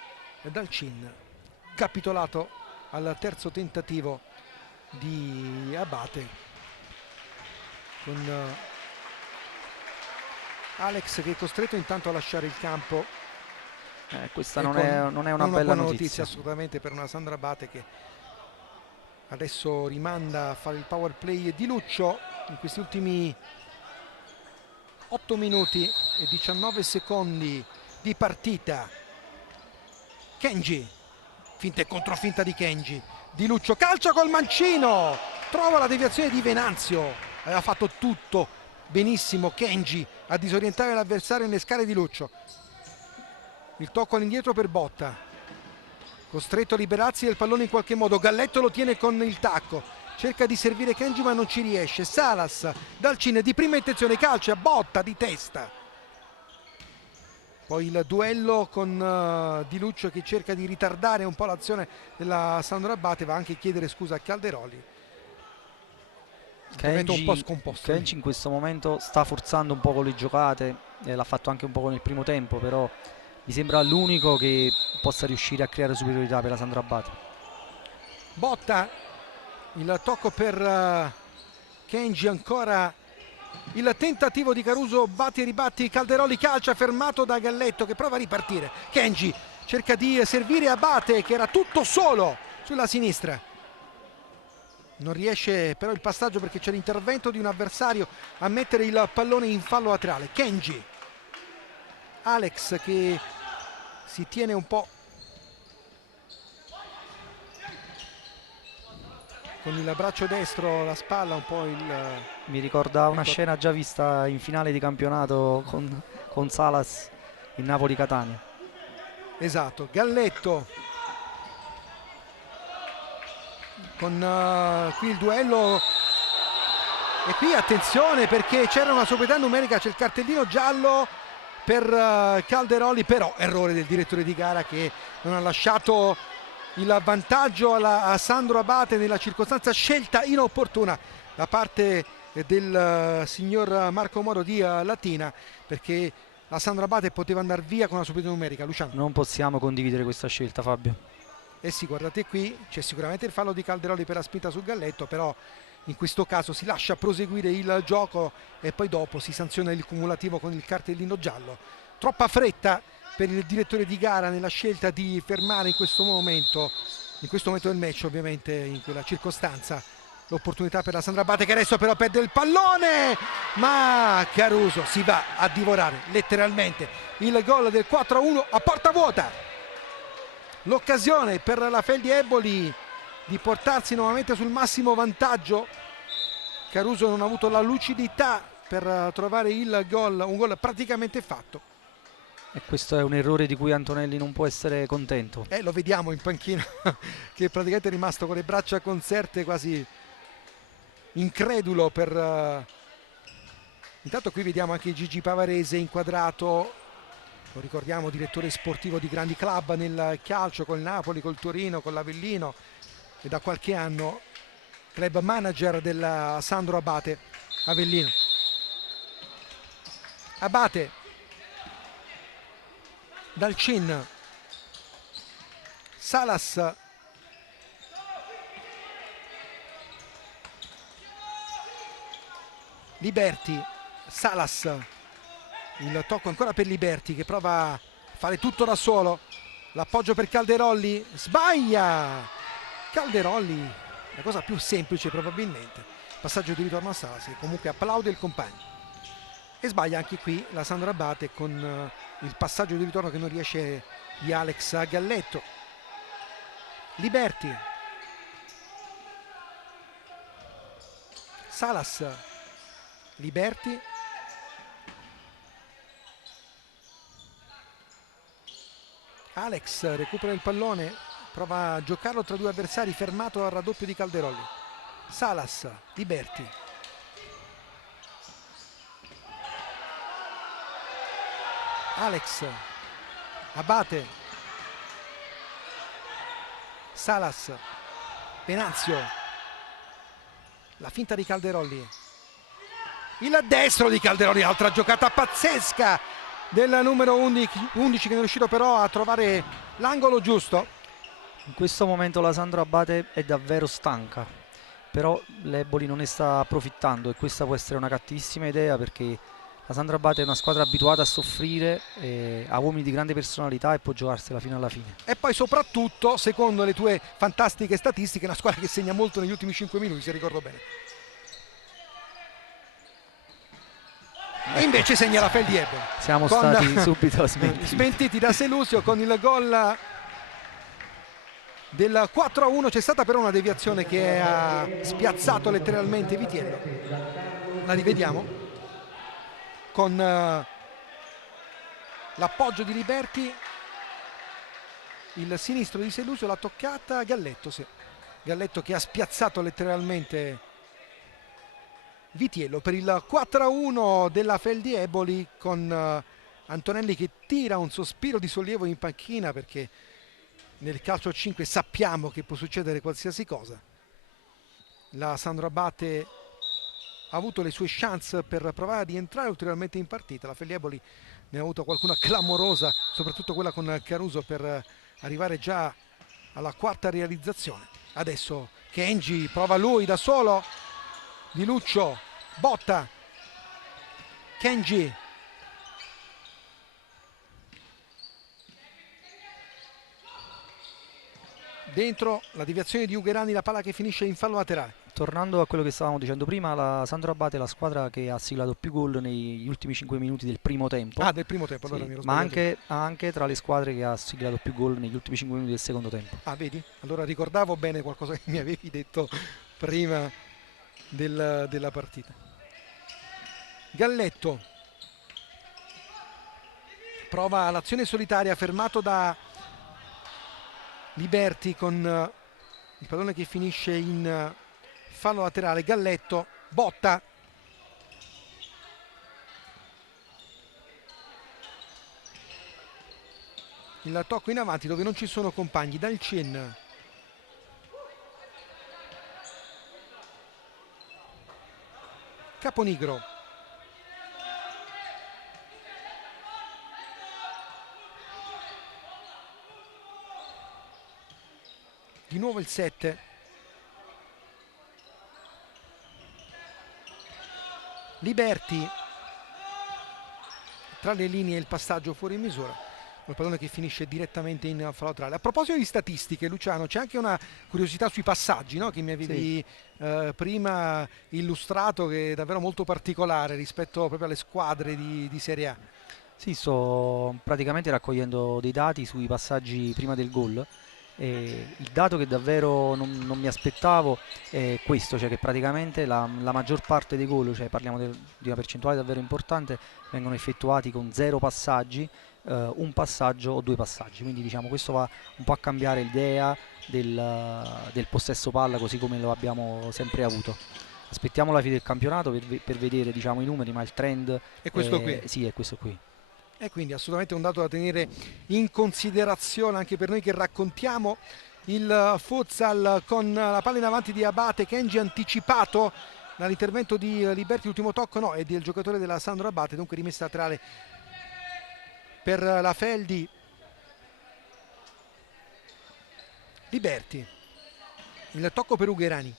Dalcin, capitolato al terzo tentativo di Abate, con Alex che è costretto intanto a lasciare il campo. Questa non è una bella notizia assolutamente per una Sandro Abate, che adesso rimanda a fare il power play di Luccio in questi ultimi 8 minuti e 19 secondi di partita. Kenji, finta e controfinta di Kenji, di Luccio, calcia col mancino, trova la deviazione di Venanzio, aveva fatto tutto benissimo Kenji a disorientare l'avversario e innescare di Luccio. Il tocco all'indietro per Botta, costretto a liberarsi del pallone in qualche modo. Galletto lo tiene con il tacco, cerca di servire Kenji ma non ci riesce. Salas, Dalcin di prima intenzione, calcia, Botta di testa. Poi il duello con Di Luccio che cerca di ritardare un po' l'azione della Sandro Abate, va anche a chiedere scusa a Calderoli. Kenji, un po' scomposto. Kenji in questo momento sta forzando un po' con le giocate, l'ha fatto anche un po' nel primo tempo, però mi sembra l'unico che possa riuscire a creare superiorità per la Sandro Abate. Botta, il tocco per Kenji, ancora il tentativo di Caruso, batti e ribatti, Calderoli calcia, fermato da Galletto che prova a ripartire. Kenji cerca di servire Abate che era tutto solo sulla sinistra, non riesce però il passaggio perché c'è l'intervento di un avversario a mettere il pallone in fallo laterale. Kenji, Alex che si tiene un po' con il braccio destro, la spalla, un po' mi ricorda una scena già vista in finale di campionato con Salas in Napoli-Catania. Esatto, Galletto con qui il duello, e qui attenzione perché c'era una superiorità numerica, c'è il cartellino giallo per Calderoli, però errore del direttore di gara che non ha lasciato il vantaggio a Sandro Abate nella circostanza, scelta inopportuna da parte del signor Marco Moro di Latina, perché la Sandro Abate poteva andare via con una superiorità numerica. Luciano, non possiamo condividere questa scelta, Fabio. Eh sì, guardate qui, c'è sicuramente il fallo di Calderoli per la spinta sul Galletto, però in questo caso si lascia proseguire il gioco e poi dopo si sanziona il cumulativo con il cartellino giallo. Troppa fretta per il direttore di gara nella scelta di fermare in questo momento del match, ovviamente in quella circostanza, l'opportunità per la Sandro Abate che adesso però perde il pallone, ma Caruso si va a divorare letteralmente il gol del 4-1 a porta vuota. L'occasione per la Feldi Eboli di portarsi nuovamente sul massimo vantaggio. Caruso non ha avuto la lucidità per trovare il gol, un gol praticamente fatto. E questo è un errore di cui Antonelli non può essere contento. Lo vediamo in panchina che praticamente è rimasto con le braccia conserte, quasi incredulo per... Intanto qui vediamo anche Gigi Pavarese inquadrato, lo ricordiamo, direttore sportivo di grandi club nel calcio, col Napoli, col Torino, con l'Avellino, e da qualche anno club manager della Sandro Abate Avellino. Abate, Dalcin, Salas, Liberti, Salas, il tocco ancora per Liberti che prova a fare tutto da solo, l'appoggio per Calderoli, sbaglia Calderoli, la cosa più semplice probabilmente, passaggio di ritorno a Salas che comunque applaude il compagno, e sbaglia anche qui la Sandro Abate con il passaggio di ritorno che non riesce di Alex a Galletto. Liberti, Salas, Liberti, Alex recupera il pallone, prova a giocarlo tra due avversari, fermato al raddoppio di Calderoli. Salas, Liberti, Alex, Abate, Salas, Venanzio, la finta di Calderoli, il destro di Calderoli, altra giocata pazzesca del numero 11 che non è riuscito però a trovare l'angolo giusto. In questo momento la Sandro Abate è davvero stanca, però l'Eboli non ne sta approfittando e questa può essere una cattivissima idea, perché la Sandro Abate è una squadra abituata a soffrire, ha uomini di grande personalità e può giocarsela fino alla fine. E poi soprattutto, secondo le tue fantastiche statistiche, è una squadra che segna molto negli ultimi 5 minuti, se ricordo bene. E invece segna la Feldi Eboli. Siamo stati subito smentiti da Selusio con il gol del 4-1. C'è stata però una deviazione che ha spiazzato letteralmente Vitiello. La rivediamo con l'appoggio di Liberti. Il sinistro di Selusio, l'ha toccata Galletto, sì. Galletto che ha spiazzato letteralmente Vitiello per il 4-1 della Feldi Eboli, con Antonelli che tira un sospiro di sollievo in panchina, perché nel calcio a 5 sappiamo che può succedere qualsiasi cosa. La Sandro Abate ha avuto le sue chance per provare a rientrare ulteriormente in partita. La Feldi Eboli ne ha avuto qualcuna clamorosa, soprattutto quella con Caruso, per arrivare già alla quarta realizzazione. Adesso Kenji prova lui da solo, Di Luccio, botta, Kenji, dentro la deviazione di Ugherani, la palla che finisce in fallo laterale. Tornando a quello che stavamo dicendo prima, la Sandro Abate è la squadra che ha siglato più gol negli ultimi 5 minuti del primo tempo. Ah, del primo tempo, allora sì, mi ero ma sbagliato. anche tra le squadre che ha siglato più gol negli ultimi 5 minuti del secondo tempo. Ah, vedi? Allora ricordavo bene qualcosa che mi avevi detto prima della partita. Galletto prova l'azione solitaria, fermato da Liberti con il pallone che finisce in fallo laterale. Galletto, botta, il tocco in avanti dove non ci sono compagni. Dal Cin, Caponigro, di nuovo il 7, Liberti, tra le linee il passaggio fuori misura, il pallone che finisce direttamente in fallo laterale. A proposito di statistiche, Luciano, c'è anche una curiosità sui passaggi, no? Che mi avevi prima illustrato, che è davvero molto particolare rispetto proprio alle squadre di Serie A. Sì, sto praticamente raccogliendo dei dati sui passaggi prima del gol. Il dato che davvero non mi aspettavo è questo, cioè che praticamente la maggior parte dei gol, cioè parliamo di una percentuale davvero importante, vengono effettuati con 0 passaggi, un passaggio o 2 passaggi, quindi diciamo questo va un po' a cambiare l'idea del possesso palla così come lo abbiamo sempre avuto. Aspettiamo la fine del campionato per vedere, diciamo, i numeri, ma il trend è questo qui. Sì, è questo qui. E quindi assolutamente un dato da tenere in considerazione anche per noi che raccontiamo il futsal, con la palla in avanti di Abate. Kenji anticipato dall'intervento di Liberti, l'ultimo tocco no, è del giocatore della Sandro Abate, dunque rimessa laterale per la Feldi. Liberti, il tocco per Ugherani,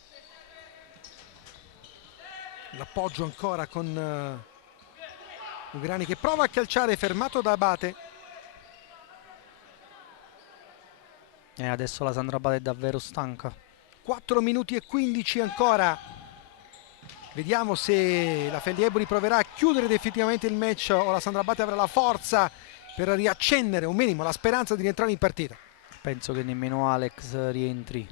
l'appoggio ancora con Ugherani che prova a calciare, fermato da Abate. E adesso la Sandro Abate è davvero stanca. 4 minuti e 15 ancora. Vediamo se la Feldi Eboli proverà a chiudere definitivamente il match o la Sandro Abate avrà la forza per riaccendere un minimo la speranza di rientrare in partita. Penso che nemmeno Alex rientri.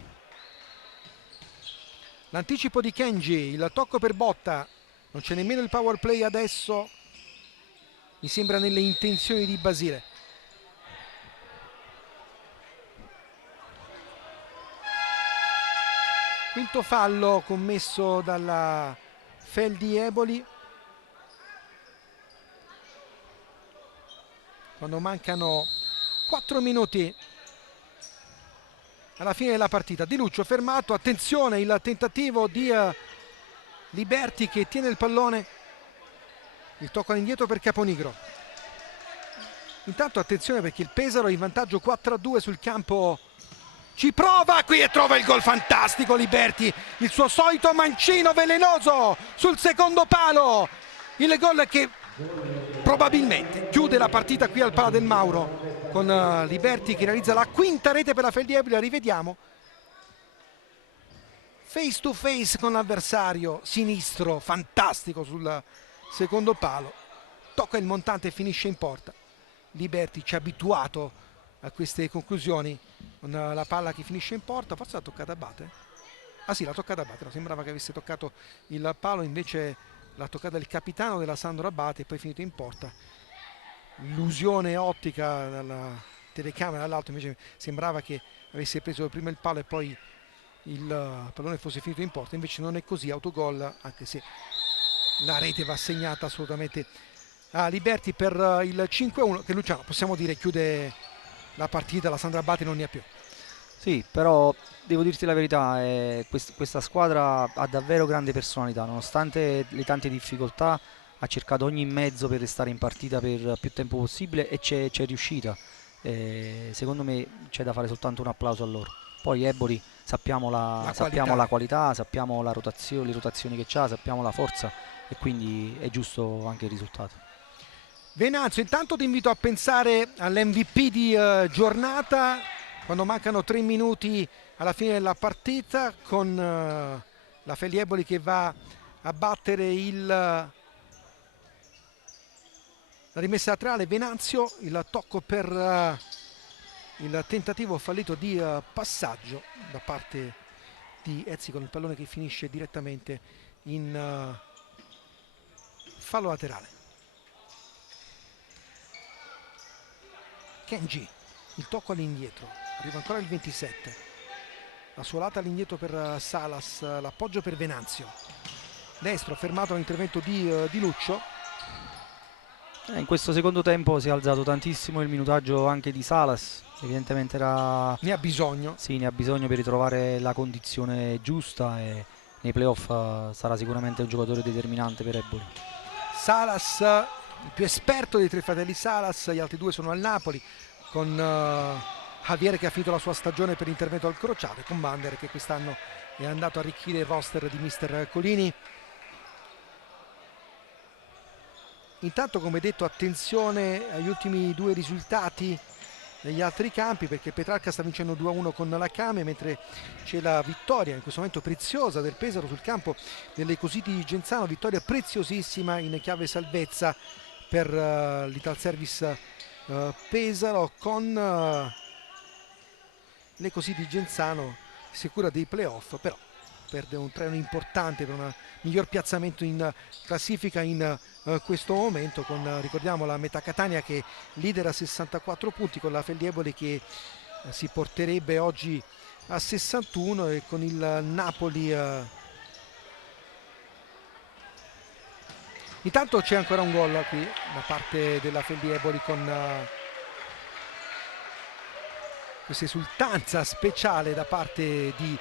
L'anticipo di Kenji, il tocco per Botta, non c'è nemmeno il power play adesso, mi sembra nelle intenzioni di Basile. Quinto fallo commesso dalla Feldi Eboli quando mancano 4 minuti alla fine della partita. Di Luccio fermato, attenzione il tentativo di Liberti che tiene il pallone, il tocco all'indietro per Caponigro. Intanto attenzione perché il Pesaro è in vantaggio 4-2 sul campo. Ci prova qui e trova il gol fantastico Liberti, il suo solito mancino velenoso sul secondo palo, il gol che probabilmente chiude la partita qui al Pala del Mauro, con Liberti che realizza la quinta rete per la Feldieboli. La rivediamo, face to face con l'avversario sinistro, fantastico sul secondo palo, tocca il montante e finisce in porta. Liberti ci ha abituato a queste conclusioni, con la palla che finisce in porta. Forse l'ha toccata Abate? Ah sì, l'ha toccata Abate, no, sembrava che avesse toccato il palo, invece l'ha toccata il capitano della Sandro Abate e poi è finito in porta. Illusione ottica dalla telecamera all'alto, invece sembrava che avesse preso prima il palo e poi il pallone fosse finito in porta, invece non è così, autogol, anche se la rete va segnata assolutamente a Liberti per il 5-1 che, Luciano, possiamo dire chiude la partita. La Sandro Abate non ne ha più. Sì, però devo dirti la verità, questa squadra ha davvero grande personalità, nonostante le tante difficoltà ha cercato ogni mezzo per restare in partita per più tempo possibile e c'è riuscita. Secondo me c'è da fare soltanto un applauso a loro. Poi Eboli sappiamo la qualità, sappiamo le rotazioni che c'ha, sappiamo la forza e quindi è giusto anche il risultato. Venanzio, intanto ti invito a pensare all'MVP di giornata quando mancano 3 minuti alla fine della partita, con la Feldieboli che va a battere la rimessa laterale. Venanzio, il tocco per il tentativo fallito di passaggio da parte di Ezzi, con il pallone che finisce direttamente in fallo laterale. Kenji, il tocco all'indietro, arriva ancora il 27, la suolata all'indietro per Salas, l'appoggio per Venanzio, destro fermato all'intervento di Luccio. In questo secondo tempo si è alzato tantissimo il minutaggio anche di Salas, evidentemente ne ha bisogno. Sì, ne ha bisogno per ritrovare la condizione giusta e nei playoff sarà sicuramente un giocatore determinante per Eboli. Salas, il più esperto dei tre fratelli Salas, gli altri due sono al Napoli, con Javier che ha finito la sua stagione per intervento al Crociate, con Bander che quest'anno è andato a arricchire il roster di mister Colini. Intanto, come detto, attenzione agli ultimi due risultati degli altri campi, perché Petrarca sta vincendo 2-1 con la Came, mentre c'è la vittoria in questo momento preziosa del Pesaro sul campo delle Cositi di Genzano, vittoria preziosissima in chiave salvezza per l'Italservice Pesaro, con le Cositi di Genzano sicura dei playoff, però perde un treno importante per un miglior piazzamento in classifica in questo momento, con, ricordiamo, la Metà Catania che leader a 64 punti, con la Feldieboli che si porterebbe oggi a 61 e con il Napoli. Intanto c'è ancora un gol qui da parte della Feldieboli, con questa esultanza speciale da parte di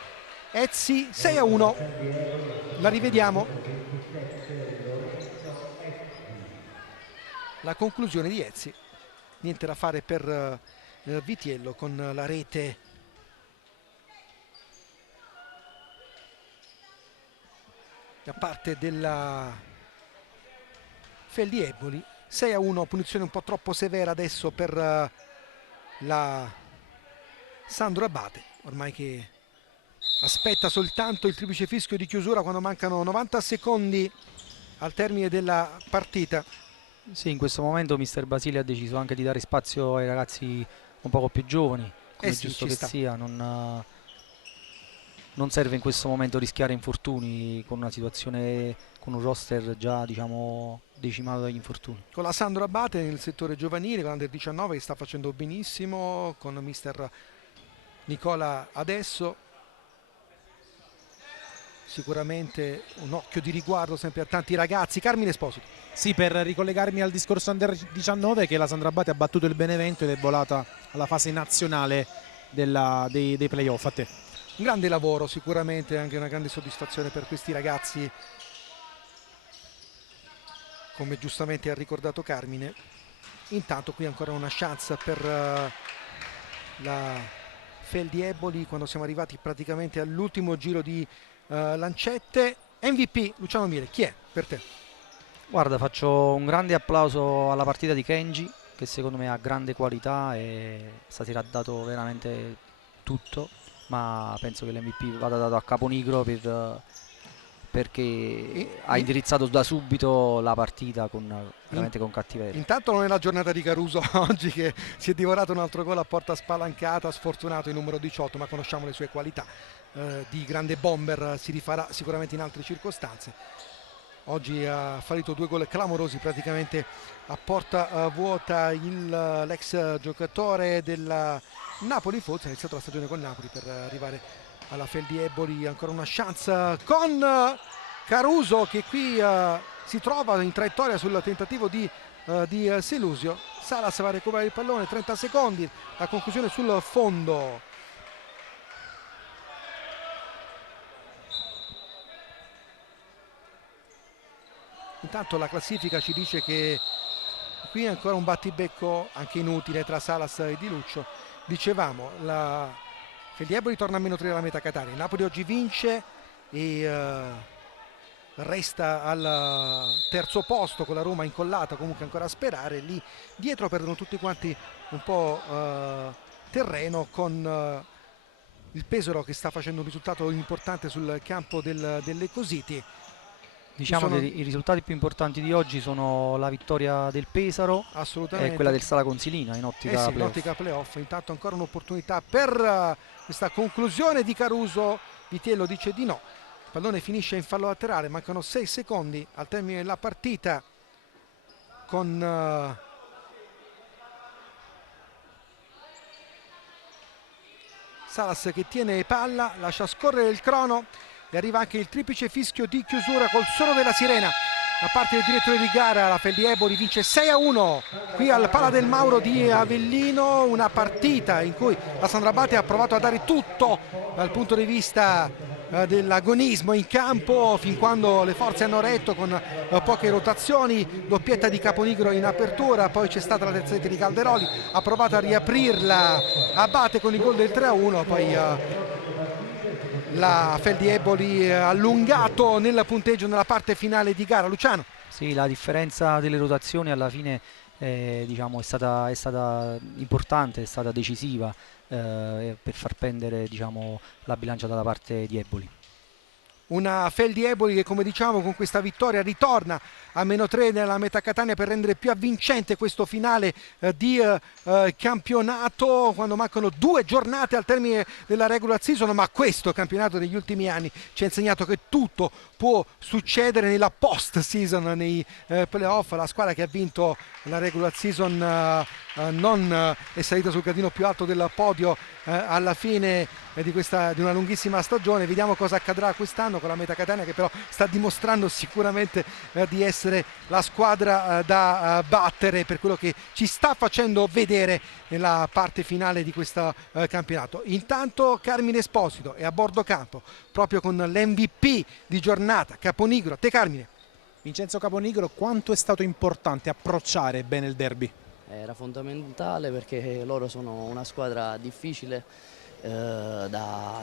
Ezzi. 6-1, la rivediamo, la conclusione di Ezzi, niente da fare per Vitiello, con la rete da parte della Feldieboli. 6-1, punizione un po' troppo severa adesso per la Sandro Abate, ormai che aspetta soltanto il triplice fischio di chiusura quando mancano 90 secondi al termine della partita. Sì, in questo momento mister Basile ha deciso anche di dare spazio ai ragazzi un poco più giovani, come sì, giusto che sia. Non serve in questo momento rischiare infortuni con una situazione, con un roster già, diciamo, decimato dagli infortuni. Con la Sandro Abate nel settore giovanile, con l'Under 19 che sta facendo benissimo, con mister Nicola adesso. Sicuramente un occhio di riguardo sempre a tanti ragazzi. Carmine Esposito. Sì, per ricollegarmi al discorso Under 19, che la Sandro Abate ha battuto il Benevento ed è volata alla fase nazionale dei playoff. A te. Un grande lavoro, sicuramente anche una grande soddisfazione per questi ragazzi, come giustamente ha ricordato Carmine. Intanto qui ancora una chance per la Feldi Eboli quando siamo arrivati praticamente all'ultimo giro di lancette. MVP Luciano Miele, chi è per te? Guarda, faccio un grande applauso alla partita di Kenji, che secondo me ha grande qualità e stasera ha dato veramente tutto, ma penso che l'MVP vada dato a Caponigro perché ha indirizzato da subito la partita veramente con cattiveria. Intanto non è la giornata di Caruso oggi, che si è divorato un altro gol a porta spalancata, sfortunato il numero 18, ma conosciamo le sue qualità. Di grande bomber si rifarà sicuramente in altre circostanze. Oggi ha fallito 2 gol clamorosi praticamente a porta vuota l'ex giocatore del Napoli. Forse ha iniziato la stagione con Napoli per arrivare alla Feldi Eboli. Ancora una chance con Caruso, che qui si trova in traiettoria sul tentativo di Selusio. Salas va a recuperare il pallone, 30 secondi, la conclusione sul fondo. Intanto la classifica ci dice che qui è ancora un battibecco anche inutile tra Salas e Di Luccio. Dicevamo, la Feldi Eboli torna a -3 alla meta Catania. Il Napoli oggi vince e resta al terzo posto con la Roma incollata, comunque ancora a sperare. Lì dietro perdono tutti quanti un po' terreno, con il Pesaro che sta facendo un risultato importante sul campo delle Cositi. Diciamo che i risultati più importanti di oggi sono la vittoria del Pesaro e quella del Sala Consilina in ottica playoff. Intanto ancora un'opportunità per questa conclusione di Caruso. Vitiello dice di no. Il pallone finisce in fallo laterale, mancano 6 secondi al termine della partita, con Salas che tiene palla, lascia scorrere il crono. E arriva anche il triplice fischio di chiusura col suono della sirena da parte del direttore di gara. La Feldi Eboli vince 6-1 qui al Pala del Mauro di Avellino, una partita in cui la Sandro Abate ha provato a dare tutto dal punto di vista dell'agonismo in campo, fin quando le forze hanno retto, con poche rotazioni. Doppietta di Caponigro in apertura, poi c'è stata la terza rete di Calderoli, ha provato a riaprirla Abate con il gol del 3-1, poi la Feldi Eboli allungato nel punteggio nella parte finale di gara. Luciano? Sì, la differenza delle rotazioni alla fine diciamo, è stata importante, è stata decisiva per far pendere, diciamo, la bilancia dalla parte di Eboli. Una Feldi Eboli che, come diciamo, con questa vittoria ritorna a -3 nella meta Catania per rendere più avvincente questo finale di campionato, quando mancano 2 giornate al termine della regular season. Ma questo campionato degli ultimi anni ci ha insegnato che tutto può succedere nella post season, nei playoff. La squadra che ha vinto la regular season non è salita sul gradino più alto del podio alla fine di una lunghissima stagione. Vediamo cosa accadrà quest'anno con la meta Catania, che però sta dimostrando sicuramente di essere la squadra da battere per quello che ci sta facendo vedere nella parte finale di questo campionato. Intanto Carmine Esposito è a bordo campo proprio con l'MVP di giornata, Caponigro. Te, Carmine? Vincenzo Caponigro, quanto è stato importante approcciare bene il derby? Era fondamentale perché loro sono una squadra difficile,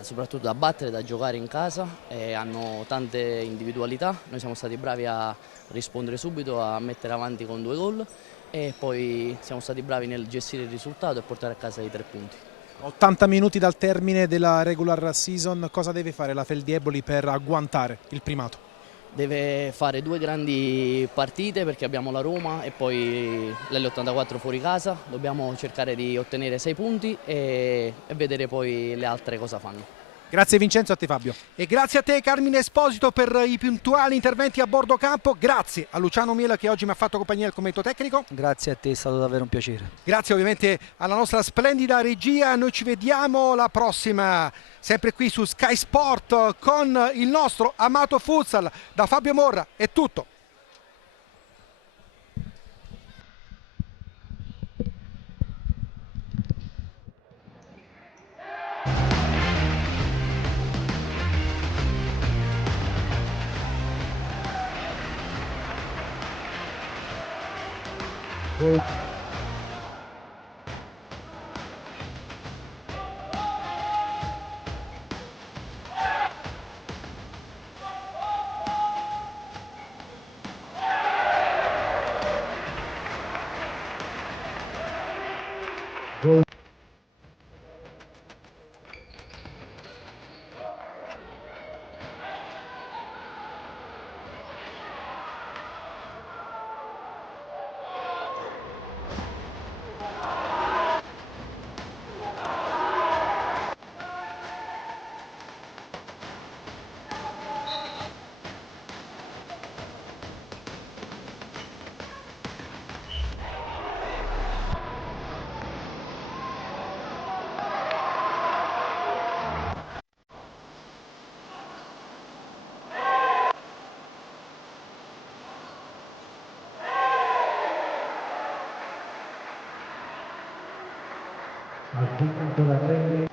soprattutto da battere, da giocare in casa, e hanno tante individualità. Noi siamo stati bravi a rispondere subito, a mettere avanti con 2 gol, e poi siamo stati bravi nel gestire il risultato e portare a casa i 3 punti. 80 minuti dal termine della regular season, cosa deve fare la Feldi Eboli per agguantare il primato? Deve fare 2 grandi partite, perché abbiamo la Roma e poi l'L84 fuori casa. Dobbiamo cercare di ottenere 6 punti e vedere poi le altre cosa fanno. Grazie Vincenzo, a te Fabio. E grazie a te Carmine Esposito per i puntuali interventi a bordo campo. Grazie a Luciano Miele che oggi mi ha fatto compagnia al commento tecnico. Grazie a te, è stato davvero un piacere. Grazie ovviamente alla nostra splendida regia. Noi ci vediamo la prossima, sempre qui su Sky Sport, con il nostro amato futsal. Da Fabio Morra è tutto. Grazie.